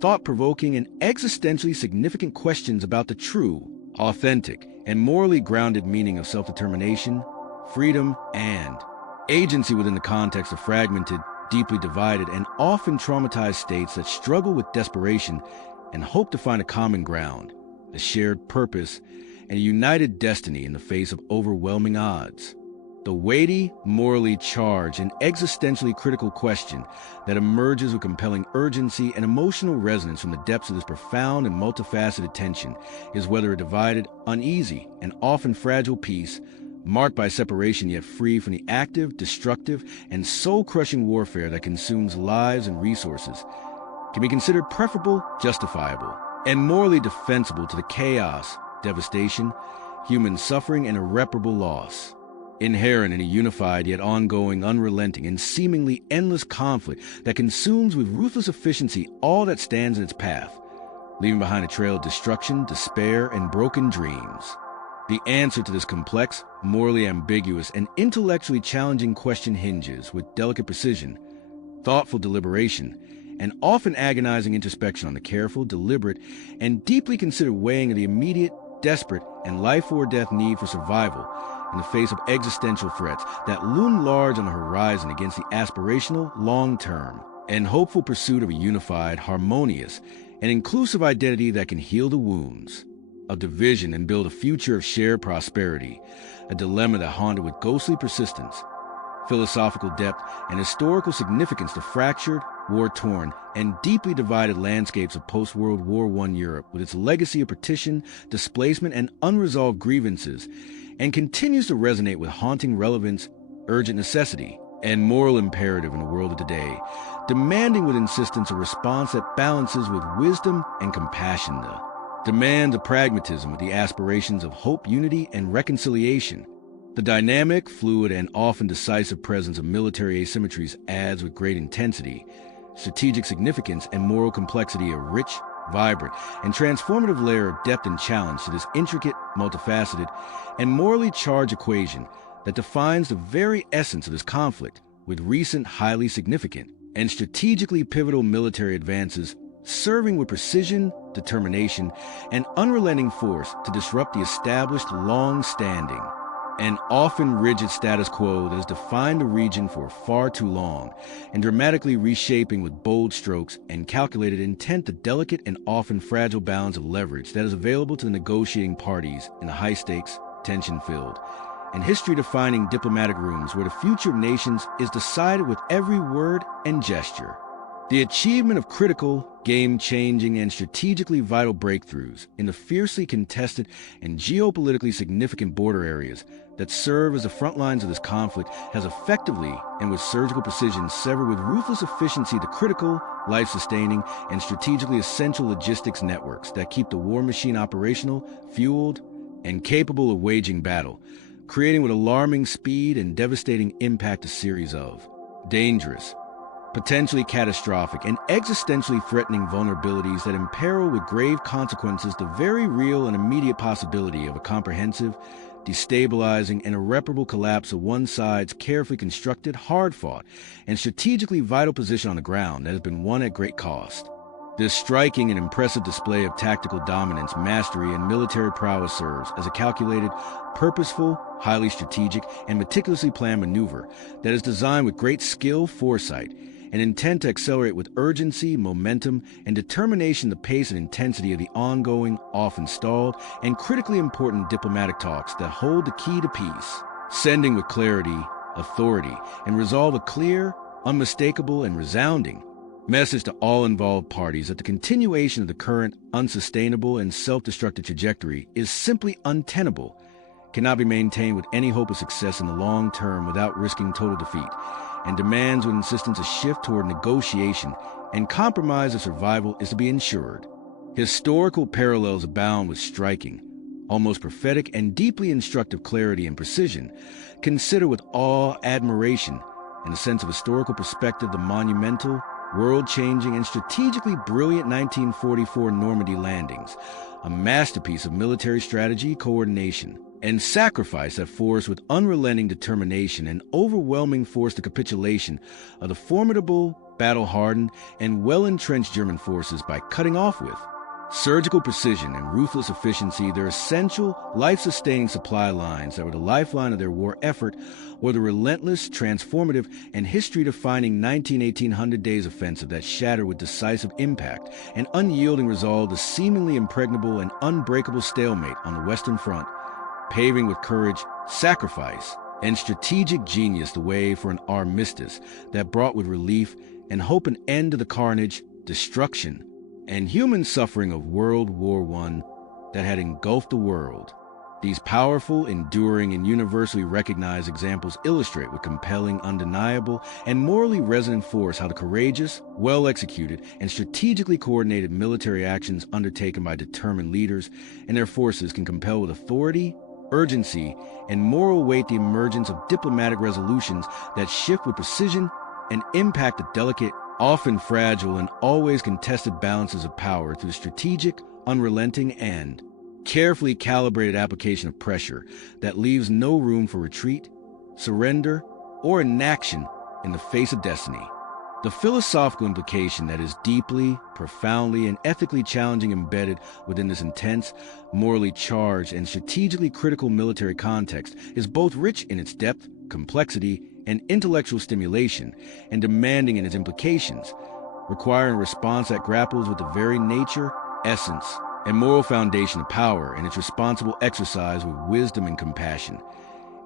thought-provoking, and existentially significant questions about the true, authentic, and morally grounded meaning of self-determination, freedom, and agency within the context of fragmented, deeply divided, and often traumatized states that struggle with desperation and hope to find a common ground, a shared purpose, and a united destiny in the face of overwhelming odds. The weighty, morally charged, and existentially critical question that emerges with compelling urgency and emotional resonance from the depths of this profound and multifaceted tension is whether a divided, uneasy, and often fragile peace, marked by separation yet free from the active, destructive, and soul-crushing warfare that consumes lives and resources, can be considered preferable, justifiable, and morally defensible to the chaos, devastation, human suffering, and irreparable loss inherent in a unified yet ongoing, unrelenting, and seemingly endless conflict that consumes with ruthless efficiency all that stands in its path, leaving behind a trail of destruction, despair, and broken dreams. The answer to this complex, morally ambiguous, and intellectually challenging question hinges with delicate precision, thoughtful deliberation, and often agonizing introspection on the careful, deliberate, and deeply considered weighing of the immediate, desperate, and life-or-death need for survival in the face of existential threats that loom large on the horizon against the aspirational, long-term, and hopeful pursuit of a unified, harmonious, and inclusive identity that can heal the wounds of division and build a future of shared prosperity, a dilemma that haunted with ghostly persistence, philosophical depth, and historical significance the fractured, war-torn, and deeply divided landscapes of post-World War I Europe with its legacy of partition, displacement, and unresolved grievances, and continues to resonate with haunting relevance, urgent necessity, and moral imperative in the world of today, demanding with insistence a response that balances with wisdom and compassion the demands of pragmatism with the aspirations of hope, unity, and reconciliation. The dynamic, fluid, and often decisive presence of military asymmetries adds with great intensity, strategic significance, and moral complexity a rich, vibrant, and transformative layer of depth and challenge to this intricate, multifaceted, and morally charged equation that defines the very essence of this conflict, with recent highly significant and strategically pivotal military advances serving with precision, determination, and unrelenting force to disrupt the established, long-standing, and often rigid status quo that has defined the region for far too long, and dramatically reshaping with bold strokes and calculated intent the delicate and often fragile balance of leverage that is available to the negotiating parties in the high-stakes, tension-filled, and history-defining diplomatic rooms where the future of nations is decided with every word and gesture. The achievement of critical, game-changing, and strategically vital breakthroughs in the fiercely contested and geopolitically significant border areas that serve as the front lines of this conflict has effectively and with surgical precision severed with ruthless efficiency the critical, life-sustaining, and strategically essential logistics networks that keep the war machine operational, fueled, and capable of waging battle, creating with alarming speed and devastating impact a series of dangerous, potentially catastrophic, and existentially threatening vulnerabilities that imperil with grave consequences the very real and immediate possibility of a comprehensive, destabilizing, and irreparable collapse of one side's carefully constructed, hard-fought, and strategically vital position on the ground that has been won at great cost. This striking and impressive display of tactical dominance, mastery, and military prowess serves as a calculated, purposeful, highly strategic, and meticulously planned maneuver that is designed with great skill, foresight, an intent to accelerate with urgency, momentum, and determination the pace and intensity of the ongoing, often stalled, and critically important diplomatic talks that hold the key to peace, sending with clarity, authority, and resolve a clear, unmistakable, and resounding message to all involved parties that the continuation of the current unsustainable and self-destructive trajectory is simply untenable, cannot be maintained with any hope of success in the long term without risking total defeat, and demands with insistence a shift toward negotiation and compromise of survival is to be ensured. Historical parallels abound with striking, almost prophetic and deeply instructive clarity and precision. Consider with awe, admiration, and a sense of historical perspective the monumental, world-changing, and strategically brilliant 1944 Normandy landings, a masterpiece of military strategy, coordination, and sacrifice that forced with unrelenting determination and overwhelming force the capitulation of the formidable, battle-hardened, and well-entrenched German forces by cutting off with surgical precision and ruthless efficiency their essential, life-sustaining supply lines that were the lifeline of their war effort, or the relentless, transformative, and history-defining 1800 days offensive that shattered with decisive impact and unyielding resolve the seemingly impregnable and unbreakable stalemate on the Western Front, paving with courage, sacrifice, and strategic genius the way for an armistice that brought with relief and hope an end to the carnage, destruction, and human suffering of World War I that had engulfed the world. These powerful, enduring, and universally recognized examples illustrate with compelling, undeniable, and morally resonant force how the courageous, well-executed, and strategically coordinated military actions undertaken by determined leaders and their forces can compel with authority, urgency, and moral weight the emergence of diplomatic resolutions that shift with precision and impact the delicate, often fragile, and always contested balances of power through strategic, unrelenting, and carefully calibrated application of pressure that leaves no room for retreat, surrender, or inaction in the face of destiny. The philosophical implication that is deeply, profoundly, and ethically challenging embedded within this intense, morally charged, and strategically critical military context is both rich in its depth, complexity, and intellectual stimulation, and demanding in its implications, requiring a response that grapples with the very nature, essence, and moral foundation of power and its responsible exercise with wisdom and compassion.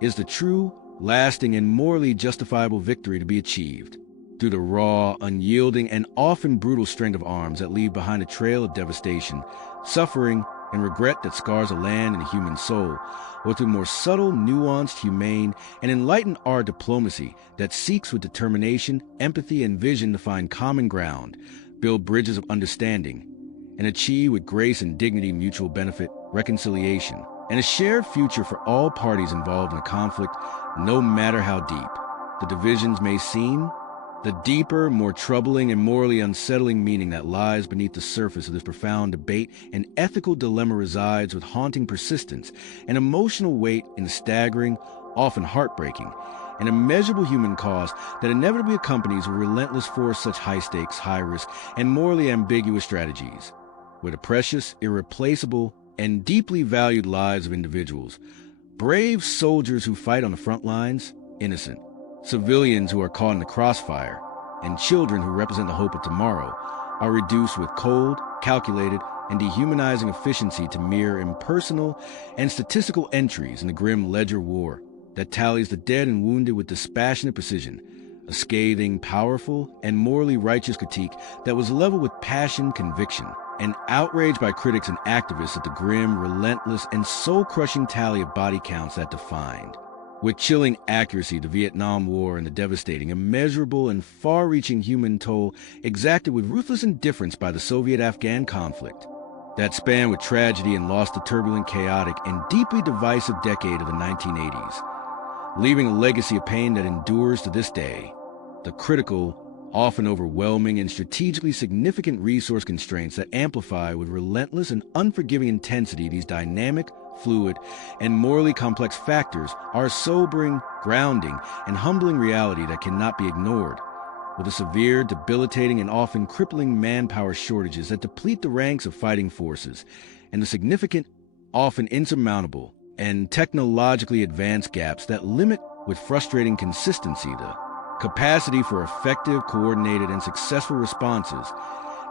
Is the true, lasting, and morally justifiable victory to be achieved through the raw, unyielding, and often brutal string of arms that leave behind a trail of devastation, suffering, and regret that scars a land and a human soul, or through more subtle, nuanced, humane, and enlightened art diplomacy that seeks with determination, empathy, and vision to find common ground, build bridges of understanding, and achieve with grace and dignity mutual benefit, reconciliation, and a shared future for all parties involved in a conflict, no matter how deep the divisions may seem. The deeper, more troubling, and morally unsettling meaning that lies beneath the surface of this profound debate and ethical dilemma resides with haunting persistence and emotional weight in the staggering, often heartbreaking, and immeasurable human cost that inevitably accompanies with relentless force such high-stakes, high-risk, and morally ambiguous strategies, where the precious, irreplaceable, and deeply valued lives of individuals, brave soldiers who fight on the front lines, innocent, civilians who are caught in the crossfire, and children who represent the hope of tomorrow, are reduced with cold, calculated, and dehumanizing efficiency to mere impersonal and statistical entries in the grim ledger war that tallies the dead and wounded with dispassionate precision, a scathing, powerful, and morally righteous critique that was leveled with passion, conviction, and outraged by critics and activists at the grim, relentless, and soul-crushing tally of body counts that defined, with chilling accuracy, the Vietnam War and the devastating, immeasurable, and far-reaching human toll exacted with ruthless indifference by the Soviet-Afghan conflict that spanned with tragedy and lost the turbulent, chaotic, and deeply divisive decade of the 1980s, leaving a legacy of pain that endures to this day. The critical, often overwhelming, and strategically significant resource constraints that amplify with relentless and unforgiving intensity these dynamic, fluid, and morally complex factors are a sobering, grounding, and humbling reality that cannot be ignored, with the severe, debilitating, and often crippling manpower shortages that deplete the ranks of fighting forces, and the significant, often insurmountable, and technologically advanced gaps that limit with frustrating consistency the capacity for effective, coordinated, and successful responses,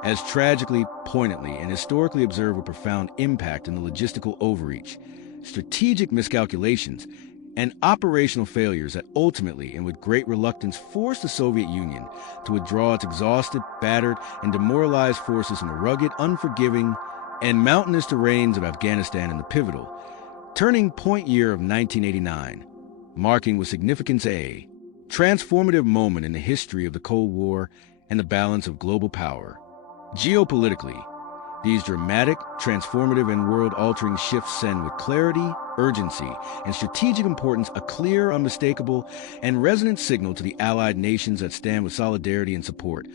as tragically, poignantly, and historically observed with profound impact in the logistical overreach, strategic miscalculations, and operational failures that ultimately and with great reluctance forced the Soviet Union to withdraw its exhausted, battered, and demoralized forces from the rugged, unforgiving, and mountainous terrains of Afghanistan in the pivotal, turning point year of 1989, marking with significance a transformative moment in the history of the Cold War and the balance of global power. Geopolitically, these dramatic, transformative, and world-altering shifts send with clarity, urgency, and strategic importance a clear, unmistakable, and resonant signal to the allied nations that stand with solidarity and support,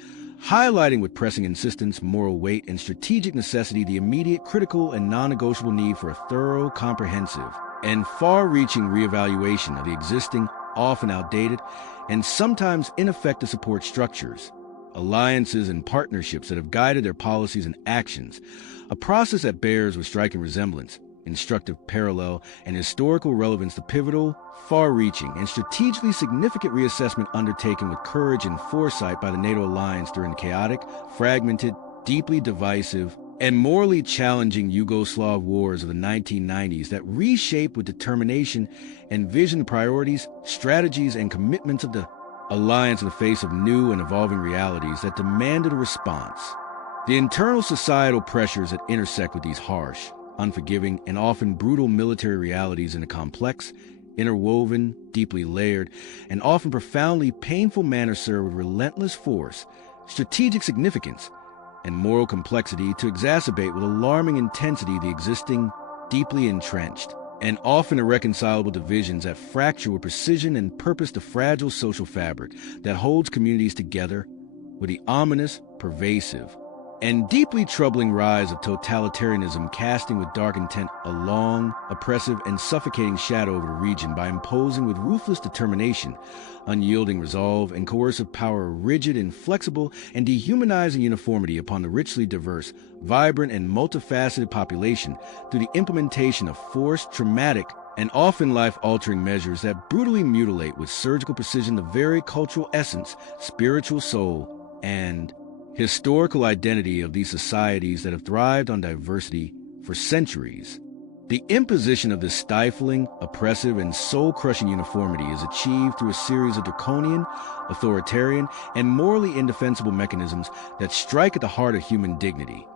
highlighting with pressing insistence, moral weight, and strategic necessity the immediate, critical, and non-negotiable need for a thorough, comprehensive, and far-reaching reevaluation of the existing, often outdated, and sometimes ineffective support structures, alliances, and partnerships that have guided their policies and actions, a process that bears with striking resemblance, instructive parallel, and historical relevance to pivotal, far-reaching, and strategically significant reassessment undertaken with courage and foresight by the NATO alliance during the chaotic, fragmented, deeply divisive, and morally challenging Yugoslav wars of the 1990s that reshaped with determination and vision the priorities, strategies, and commitments of the alliance in the face of new and evolving realities that demanded a response. The internal societal pressures that intersect with these harsh, unforgiving, and often brutal military realities in a complex, interwoven, deeply layered, and often profoundly painful manner serve with relentless force, strategic significance, and moral complexity to exacerbate with alarming intensity the existing, deeply entrenched, and often irreconcilable divisions that fracture with precision and purpose the fragile social fabric that holds communities together, with the ominous, pervasive, and deeply troubling rise of totalitarianism casting with dark intent a long, oppressive, and suffocating shadow over the region by imposing with ruthless determination, unyielding resolve, and coercive power a rigid, inflexible, and dehumanizing uniformity upon the richly diverse, vibrant, and multifaceted population through the implementation of forced, traumatic, and often life-altering measures that brutally mutilate with surgical precision the very cultural essence, spiritual soul, and historical identity of these societies that have thrived on diversity for centuries. The imposition of this stifling, oppressive, and soul-crushing uniformity is achieved through a series of draconian, authoritarian, and morally indefensible mechanisms that strike at the heart of human dignity,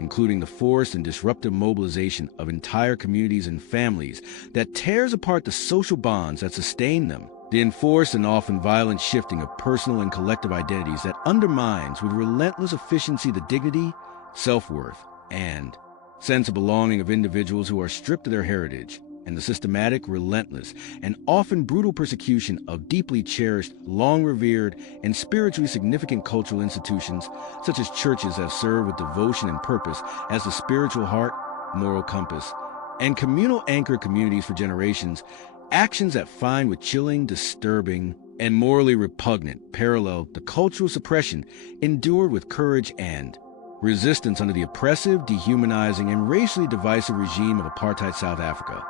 including the forced and disruptive mobilization of entire communities and families that tears apart the social bonds that sustain them, the enforced and often violent shifting of personal and collective identities that undermines with relentless efficiency the dignity, self-worth, and sense of belonging of individuals who are stripped of their heritage, and the systematic, relentless, and often brutal persecution of deeply cherished, long-revered, and spiritually significant cultural institutions, such as churches that serve with devotion and purpose as the spiritual heart, moral compass, and communal anchor communities for generations, actions that find with chilling, disturbing, and morally repugnant parallel the cultural suppression endured with courage and resistance under the oppressive, dehumanizing, and racially divisive regime of apartheid South Africa,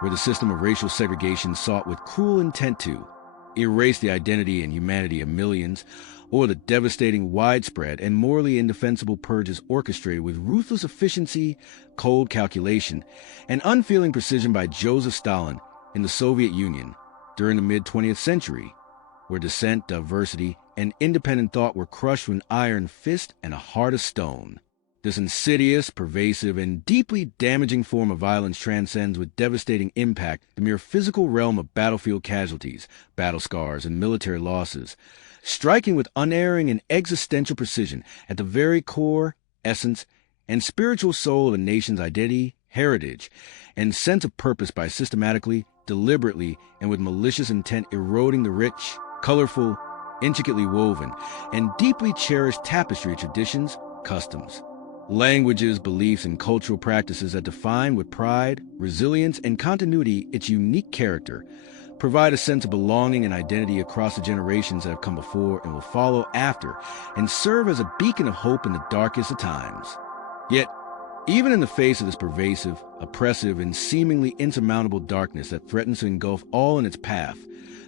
where the system of racial segregation sought with cruel intent to erase the identity and humanity of millions, or the devastating, widespread, and morally indefensible purges orchestrated with ruthless efficiency, cold calculation, and unfeeling precision by Joseph Stalin in the Soviet Union during the mid-20th century, where dissent, diversity, and independent thought were crushed with an iron fist and a heart of stone. This insidious, pervasive, and deeply damaging form of violence transcends with devastating impact the mere physical realm of battlefield casualties, battle scars, and military losses, striking with unerring and existential precision at the very core, essence, and spiritual soul of a nation's identity, heritage, and sense of purpose by systematically, deliberately, and with malicious intent eroding the rich, colorful, intricately woven, and deeply cherished tapestry of traditions, customs, languages, beliefs, and cultural practices that define with pride, resilience, and continuity its unique character, provide a sense of belonging and identity across the generations that have come before and will follow after, and serve as a beacon of hope in the darkest of times. Yet, even in the face of this pervasive, oppressive, and seemingly insurmountable darkness that threatens to engulf all in its path,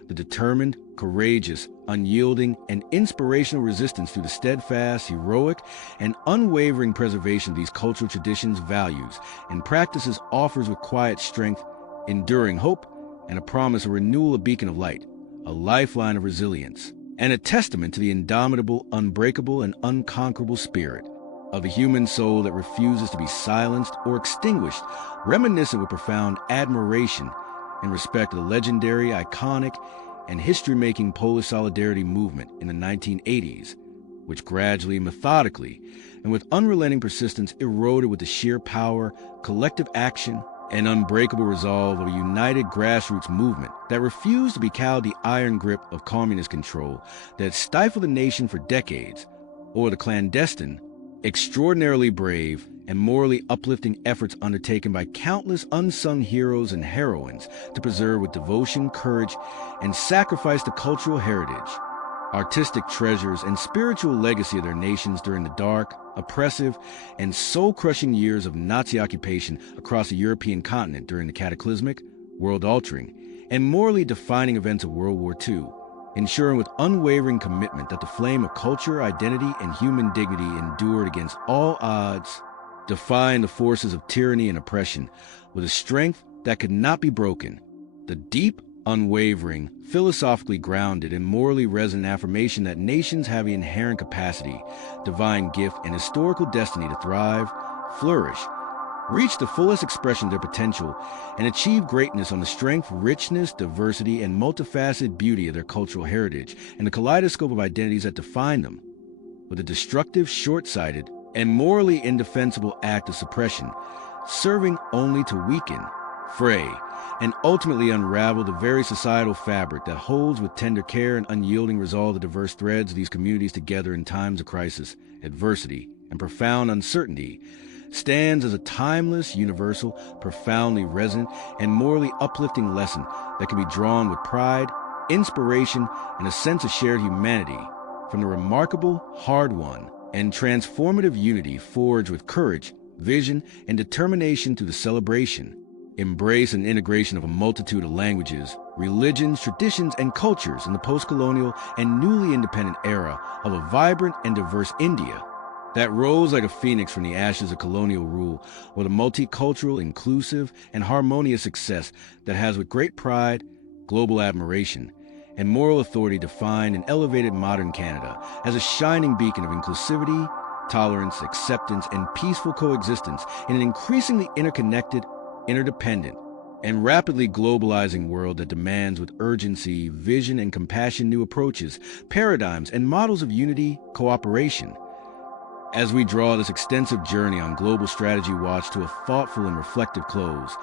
the determined, courageous, unyielding, and inspirational resistance through the steadfast, heroic, and unwavering preservation of these cultural traditions, values, and practices offers with quiet strength, enduring hope, and a promise of renewal, a beacon of light, a lifeline of resilience, and a testament to the indomitable, unbreakable, and unconquerable spirit of the human soul that refuses to be silenced or extinguished, reminiscent with profound admiration and respect of the legendary, iconic, and history-making Polish solidarity movement in the 1980s, which gradually, methodically, and with unrelenting persistence eroded with the sheer power, collective action, and unbreakable resolve of a united grassroots movement that refused to be cowed the iron grip of communist control that stifled the nation for decades, or the clandestine, extraordinarily brave, and morally uplifting efforts undertaken by countless unsung heroes and heroines to preserve with devotion, courage, and sacrifice the cultural heritage, artistic treasures, and spiritual legacy of their nations during the dark, oppressive, and soul-crushing years of Nazi occupation across the European continent during the cataclysmic, world-altering, and morally defining events of World War II, ensuring with unwavering commitment that the flame of culture, identity, and human dignity endured against all odds, defying the forces of tyranny and oppression with a strength that could not be broken. The deep, unwavering, philosophically grounded, and morally resonant affirmation that nations have the inherent capacity, divine gift, and historical destiny to thrive, flourish, reach the fullest expression of their potential, and achieve greatness on the strength, richness, diversity, and multifaceted beauty of their cultural heritage and the kaleidoscope of identities that define them, with a destructive, short-sighted, and morally indefensible act of suppression, serving only to weaken, fray, and ultimately unravel the very societal fabric that holds with tender care and unyielding resolve the diverse threads of these communities together in times of crisis, adversity, and profound uncertainty, stands as a timeless, universal, profoundly resonant, and morally uplifting lesson that can be drawn with pride, inspiration, and a sense of shared humanity from the remarkable, hard-won, and transformative unity forged with courage, vision, and determination through the celebration, embrace, and integration of a multitude of languages, religions, traditions, and cultures in the post-colonial and newly independent era of a vibrant and diverse India that rose like a phoenix from the ashes of colonial rule, with a multicultural, inclusive, and harmonious success that has with great pride, global admiration, and moral authority defined and elevated modern Canada as a shining beacon of inclusivity, tolerance, acceptance, and peaceful coexistence in an increasingly interconnected, interdependent, and rapidly globalizing world that demands with urgency, vision, and compassion new approaches, paradigms, and models of unity, cooperation. As we draw this extensive journey on Global Strategy Watch to a thoughtful and reflective close,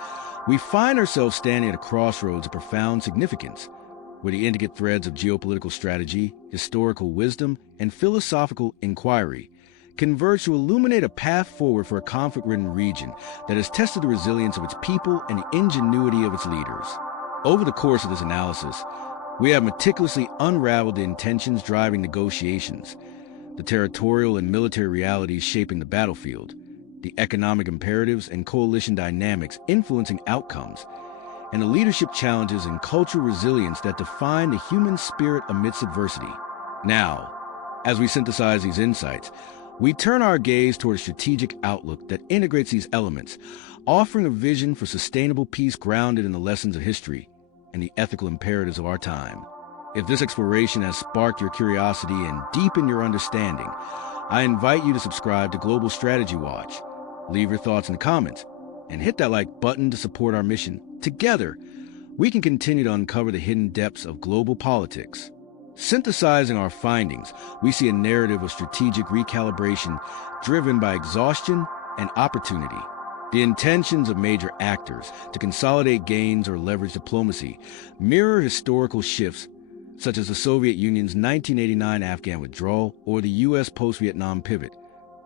we find ourselves standing at a crossroads of profound significance, where the intricate threads of geopolitical strategy, historical wisdom, and philosophical inquiry converge to illuminate a path forward for a conflict-ridden region that has tested the resilience of its people and the ingenuity of its leaders. Over the course of this analysis, we have meticulously unraveled the intentions driving negotiations, the territorial and military realities shaping the battlefield, the economic imperatives and coalition dynamics influencing outcomes, and the leadership challenges and cultural resilience that define the human spirit amidst adversity. Now, as we synthesize these insights, we turn our gaze toward a strategic outlook that integrates these elements, offering a vision for sustainable peace grounded in the lessons of history and the ethical imperatives of our time. If this exploration has sparked your curiosity and deepened your understanding, I invite you to subscribe to Global Strategy Watch, leave your thoughts in the comments, and hit that like button to support our mission. Together, we can continue to uncover the hidden depths of global politics. Synthesizing our findings, we see a narrative of strategic recalibration driven by exhaustion and opportunity. The intentions of major actors to consolidate gains or leverage diplomacy mirror historical shifts such as the Soviet Union's 1989 Afghan withdrawal or the U.S. post-Vietnam pivot,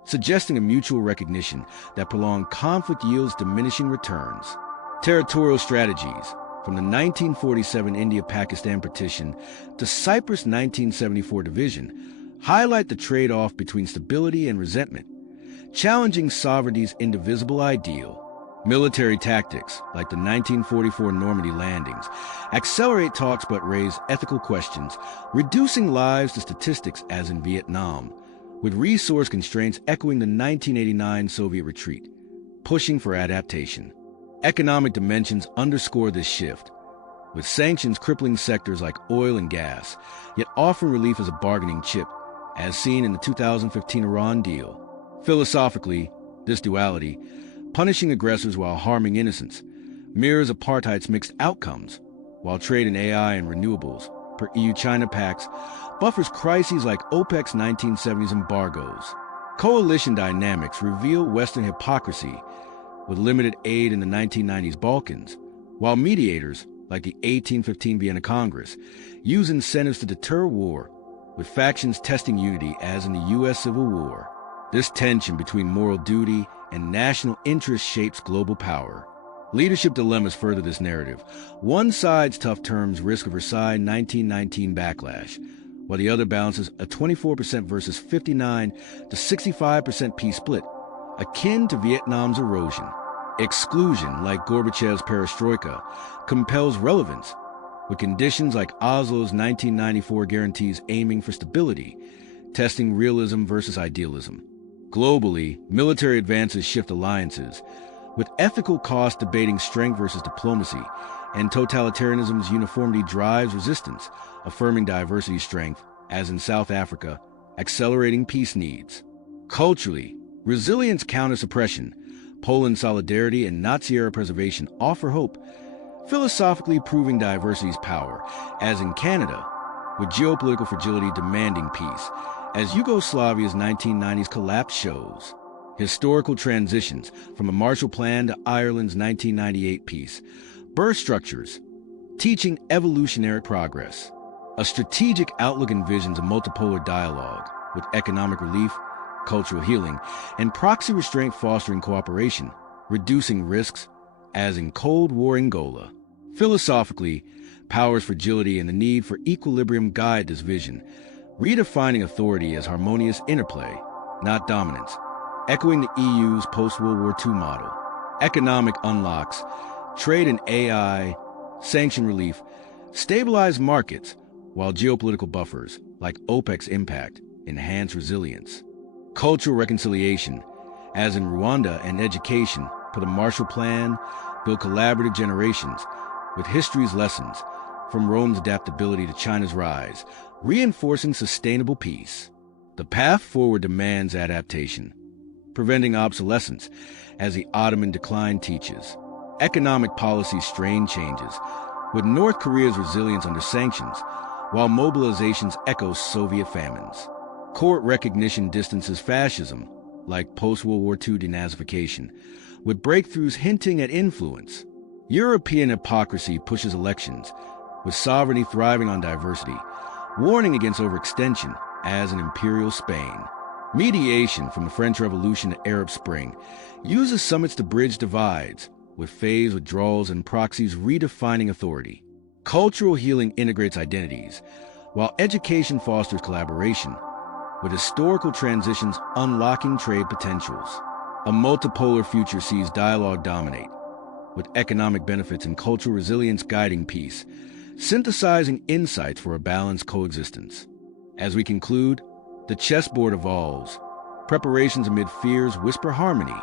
suggesting a mutual recognition that prolonged conflict yields diminishing returns. Territorial strategies, from the 1947 India-Pakistan partition to Cyprus' 1974 division, highlight the trade-off between stability and resentment, challenging sovereignty's indivisible ideal. Military tactics, like the 1944 Normandy landings, accelerate talks but raise ethical questions, reducing lives to statistics as in Vietnam, with resource constraints echoing the 1989 Soviet retreat, pushing for adaptation. Economic dimensions underscore this shift, with sanctions crippling sectors like oil and gas, yet offering relief as a bargaining chip, as seen in the 2015 Iran deal. Philosophically, this duality, punishing aggressors while harming innocents, mirrors apartheid's mixed outcomes, while trade in AI and renewables, per EU-China pacts, buffers crises like OPEC's 1970s embargoes. Coalition dynamics reveal Western hypocrisy, with limited aid in the 1990s Balkans, while mediators, like the 1815 Vienna Congress, use incentives to deter war, with factions testing unity as in the U.S. Civil War. This tension between moral duty and national interest shapes global power. Leadership dilemmas further this narrative. One side's tough terms risk a Versailles 1919 backlash, while the other balances a 24% versus 59 to 65% peace split, akin to Vietnam's erosion. Exclusion, like Gorbachev's perestroika, compels relevance, with conditions like Oslo's 1994 guarantees aiming for stability, testing realism versus idealism. Globally, military advances shift alliances, with ethical costs debating strength versus diplomacy, and totalitarianism's uniformity drives resistance, affirming diversity's strength, as in South Africa, accelerating peace needs. Culturally, resilience counters suppression, Poland solidarity, and Nazi-era preservation offer hope, philosophically proving diversity's power, as in Canada, with geopolitical fragility demanding peace, as Yugoslavia's 1990s collapse shows. Historical transitions, from a Marshall Plan to Ireland's 1998 peace, birth structures, teaching evolutionary progress. A strategic outlook envisions a multipolar dialogue, with economic relief, cultural healing, and proxy restraint fostering cooperation, reducing risks, as in Cold War Angola. Philosophically, power's fragility and the need for equilibrium guide this vision, redefining authority as harmonious interplay, not dominance, echoing the EU's post-World War II model. Economic unlocks, trade and AI, sanction relief, stabilize markets, while geopolitical buffers, like OPEC's impact, enhance resilience. Cultural reconciliation, as in Rwanda, and education, per the Marshall Plan, build collaborative generations, with history's lessons, from Rome's adaptability to China's rise, reinforcing sustainable peace. The path forward demands adaptation, preventing obsolescence, as the Ottoman decline teaches. Economic policy strain changes, with North Korea's resilience under sanctions, while mobilizations echo Soviet famines. Court recognition distances fascism, like post-World War II denazification, with breakthroughs hinting at influence. European hypocrisy pushes elections, with sovereignty thriving on diversity, warning against overextension, as in imperial Spain. Mediation, from the French Revolution to Arab Spring, uses summits to bridge divides, with phase withdrawals and proxies redefining authority. Cultural healing integrates identities, while education fosters collaboration, with historical transitions unlocking trade potentials. A multipolar future sees dialogue dominate, with economic benefits and cultural resilience guiding peace, synthesizing insights for a balanced coexistence. As we conclude, the chessboard evolves. Preparations amid fears whisper harmony,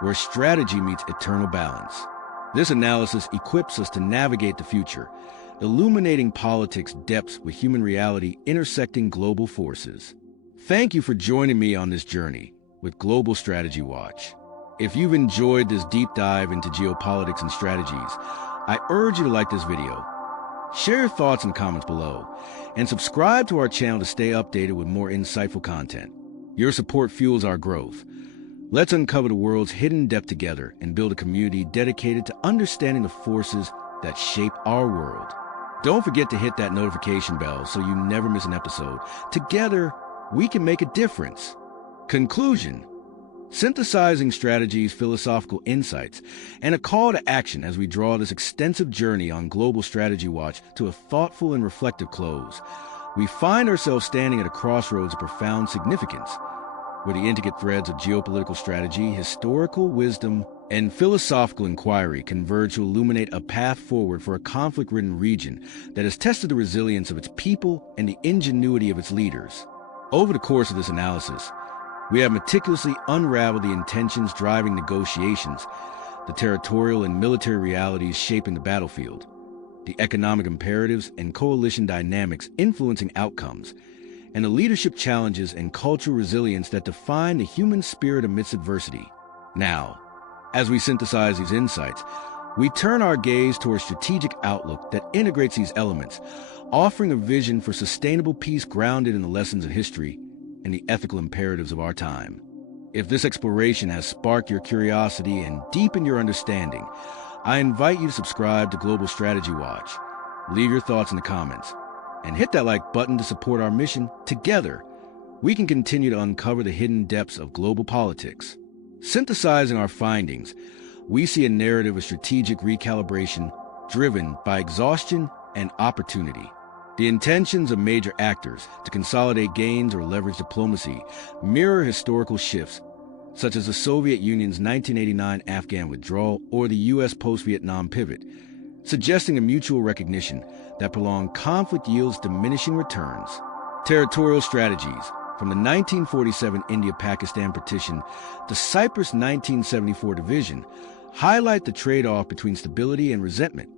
where strategy meets eternal balance. This analysis equips us to navigate the future, illuminating politics' depths with human reality intersecting global forces. Thank you for joining me on this journey with Global Strategy Watch. If you've enjoyed this deep dive into geopolitics and strategies, I urge you to like this video, share your thoughts and comments below, and subscribe to our channel to stay updated with more insightful content. Your support fuels our growth. Let's uncover the world's hidden depth together and build a community dedicated to understanding the forces that shape our world. Don't forget to hit that notification bell so you never miss an episode. Together, we can make a difference. Conclusion: synthesizing strategies, philosophical insights, and a call to action as we draw this extensive journey on Global Strategy Watch to a thoughtful and reflective close. We find ourselves standing at a crossroads of profound significance, where the intricate threads of geopolitical strategy, historical wisdom, and philosophical inquiry converge to illuminate a path forward for a conflict-ridden region that has tested the resilience of its people and the ingenuity of its leaders. Over the course of this analysis, we have meticulously unraveled the intentions driving negotiations, the territorial and military realities shaping the battlefield, the economic imperatives and coalition dynamics influencing outcomes, and the leadership challenges and cultural resilience that define the human spirit amidst adversity. Now, as we synthesize these insights, we turn our gaze toward a strategic outlook that integrates these elements, offering a vision for sustainable peace grounded in the lessons of history and the ethical imperatives of our time. If this exploration has sparked your curiosity and deepened your understanding, I invite you to subscribe to Global Strategy Watch, leave your thoughts in the comments, and hit that like button to support our mission. Together, we can continue to uncover the hidden depths of global politics. Synthesizing our findings, we see a narrative of strategic recalibration driven by exhaustion and opportunity. The intentions of major actors to consolidate gains or leverage diplomacy mirror historical shifts, such as the Soviet Union's 1989 Afghan withdrawal or the U.S. post-Vietnam pivot, suggesting a mutual recognition that prolonged conflict yields diminishing returns. Territorial strategies, from the 1947 India-Pakistan partition to Cyprus' 1974 division, highlight the trade-off between stability and resentment,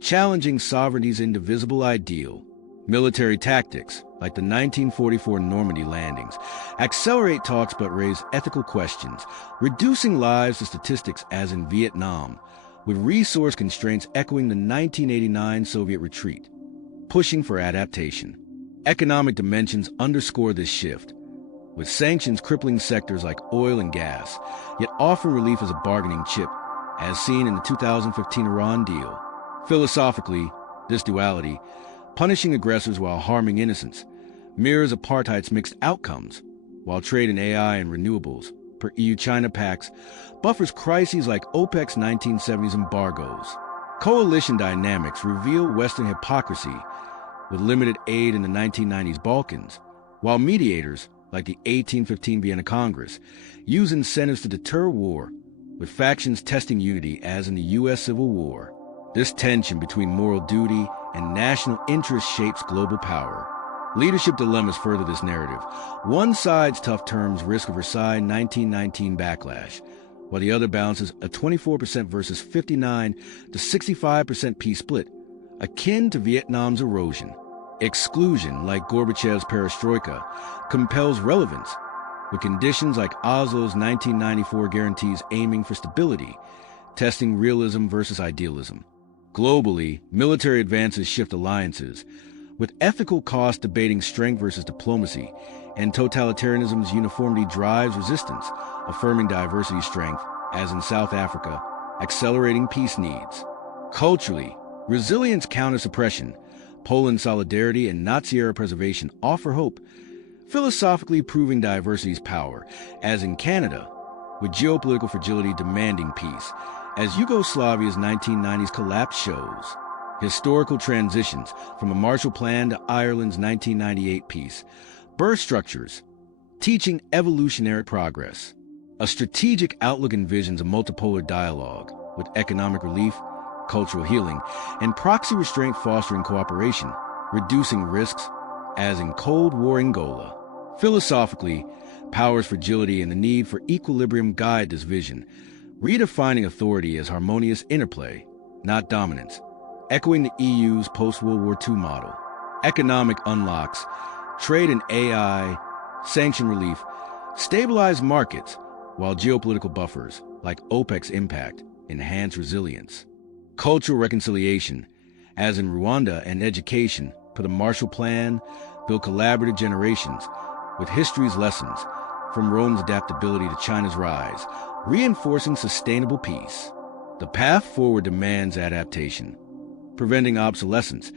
challenging sovereignty's indivisible ideal. Military tactics, like the 1944 Normandy landings, accelerate talks but raise ethical questions, reducing lives to statistics as in Vietnam, with resource constraints echoing the 1989 Soviet retreat, pushing for adaptation. Economic dimensions underscore this shift, with sanctions crippling sectors like oil and gas, yet offering relief as a bargaining chip, as seen in the 2015 Iran deal. Philosophically, this duality, punishing aggressors while harming innocents, mirrors apartheid's mixed outcomes, while trade in AI and renewables, per EU-China pacts, buffers crises like OPEC's 1970s embargoes. Coalition dynamics reveal Western hypocrisy, with limited aid in the 1990s Balkans, while mediators, like the 1815 Vienna Congress, use incentives to deter war, with factions testing unity as in the U.S. Civil War. This tension between moral duty and national interest shapes global power. Leadership dilemmas further this narrative. One side's tough terms risk a Versailles 1919 backlash, while the other balances a 24% versus 59 to 65% peace split, akin to Vietnam's erosion. Exclusion, like Gorbachev's perestroika, compels relevance, with conditions like Oslo's 1994 guarantees aiming for stability, testing realism versus idealism. Globally, military advances shift alliances, with ethical costs debating strength versus diplomacy, and totalitarianism's uniformity drives resistance, affirming diversity strength, as in South Africa, accelerating peace needs. Culturally, resilience counters suppression, Poland solidarity, and Nazi-era preservation offer hope, philosophically proving diversity's power, as in Canada, with geopolitical fragility demanding peace, as Yugoslavia's 1990s collapse shows. Historical transitions, from a Marshall Plan to Ireland's 1998 peace, birth structures, teaching evolutionary progress. A strategic outlook envisions a multipolar dialogue, with economic relief, cultural healing, and proxy restraint fostering cooperation, reducing risks, as in Cold War Angola. Philosophically, power's fragility and the need for equilibrium guide this vision, redefining authority as harmonious interplay, not dominance, echoing the EU's post-World War II model. Economic unlocks, trade and AI, sanction relief, stabilize markets, while geopolitical buffers, like OPEC's impact, enhance resilience. Cultural reconciliation, as in Rwanda, and education, per the Marshall Plan, build collaborative generations, with history's lessons, from Rome's adaptability to China's rise, reinforcing sustainable peace. The path forward demands adaptation, preventing obsolescence,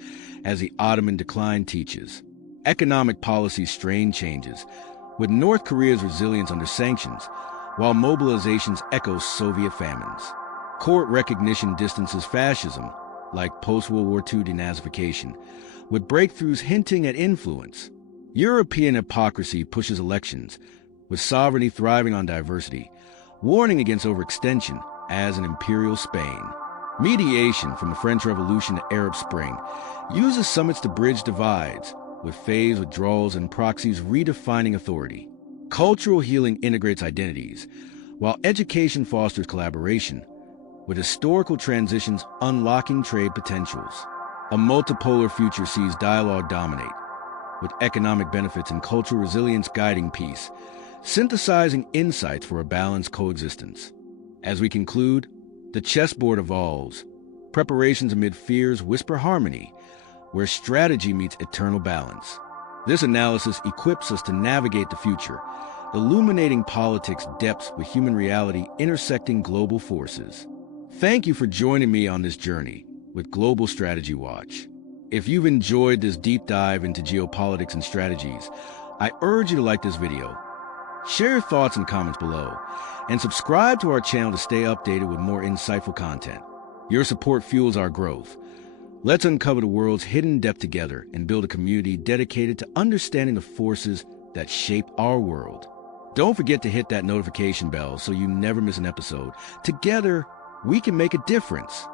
as the Ottoman decline teaches. Economic policy strain changes, with North Korea's resilience under sanctions, while mobilizations echo Soviet famines. Court recognition distances fascism, like post-World War II denazification, with breakthroughs hinting at influence. European hypocrisy pushes elections, with sovereignty thriving on diversity, warning against overextension, as an imperial Spain. Mediation from the French Revolution to Arab Spring uses summits to bridge divides, with phase withdrawals and proxies redefining authority. Cultural healing integrates identities, while education fosters collaboration, with historical transitions unlocking trade potentials. A multipolar future sees dialogue dominate, with economic benefits and cultural resilience guiding peace, synthesizing insights for a balanced coexistence. As we conclude, the chessboard evolves. Preparations amid fears whisper harmony, where strategy meets eternal balance. This analysis equips us to navigate the future, illuminating politics' depths with human reality intersecting global forces. Thank you for joining me on this journey with Global Strategy Watch. If you've enjoyed this deep dive into geopolitics and strategies, I urge you to like this video, share your thoughts and comments below, and subscribe to our channel to stay updated with more insightful content. Your support fuels our growth. Let's uncover the world's hidden depth together and build a community dedicated to understanding the forces that shape our world. Don't forget to hit that notification bell so you never miss an episode. Together, we can make a difference.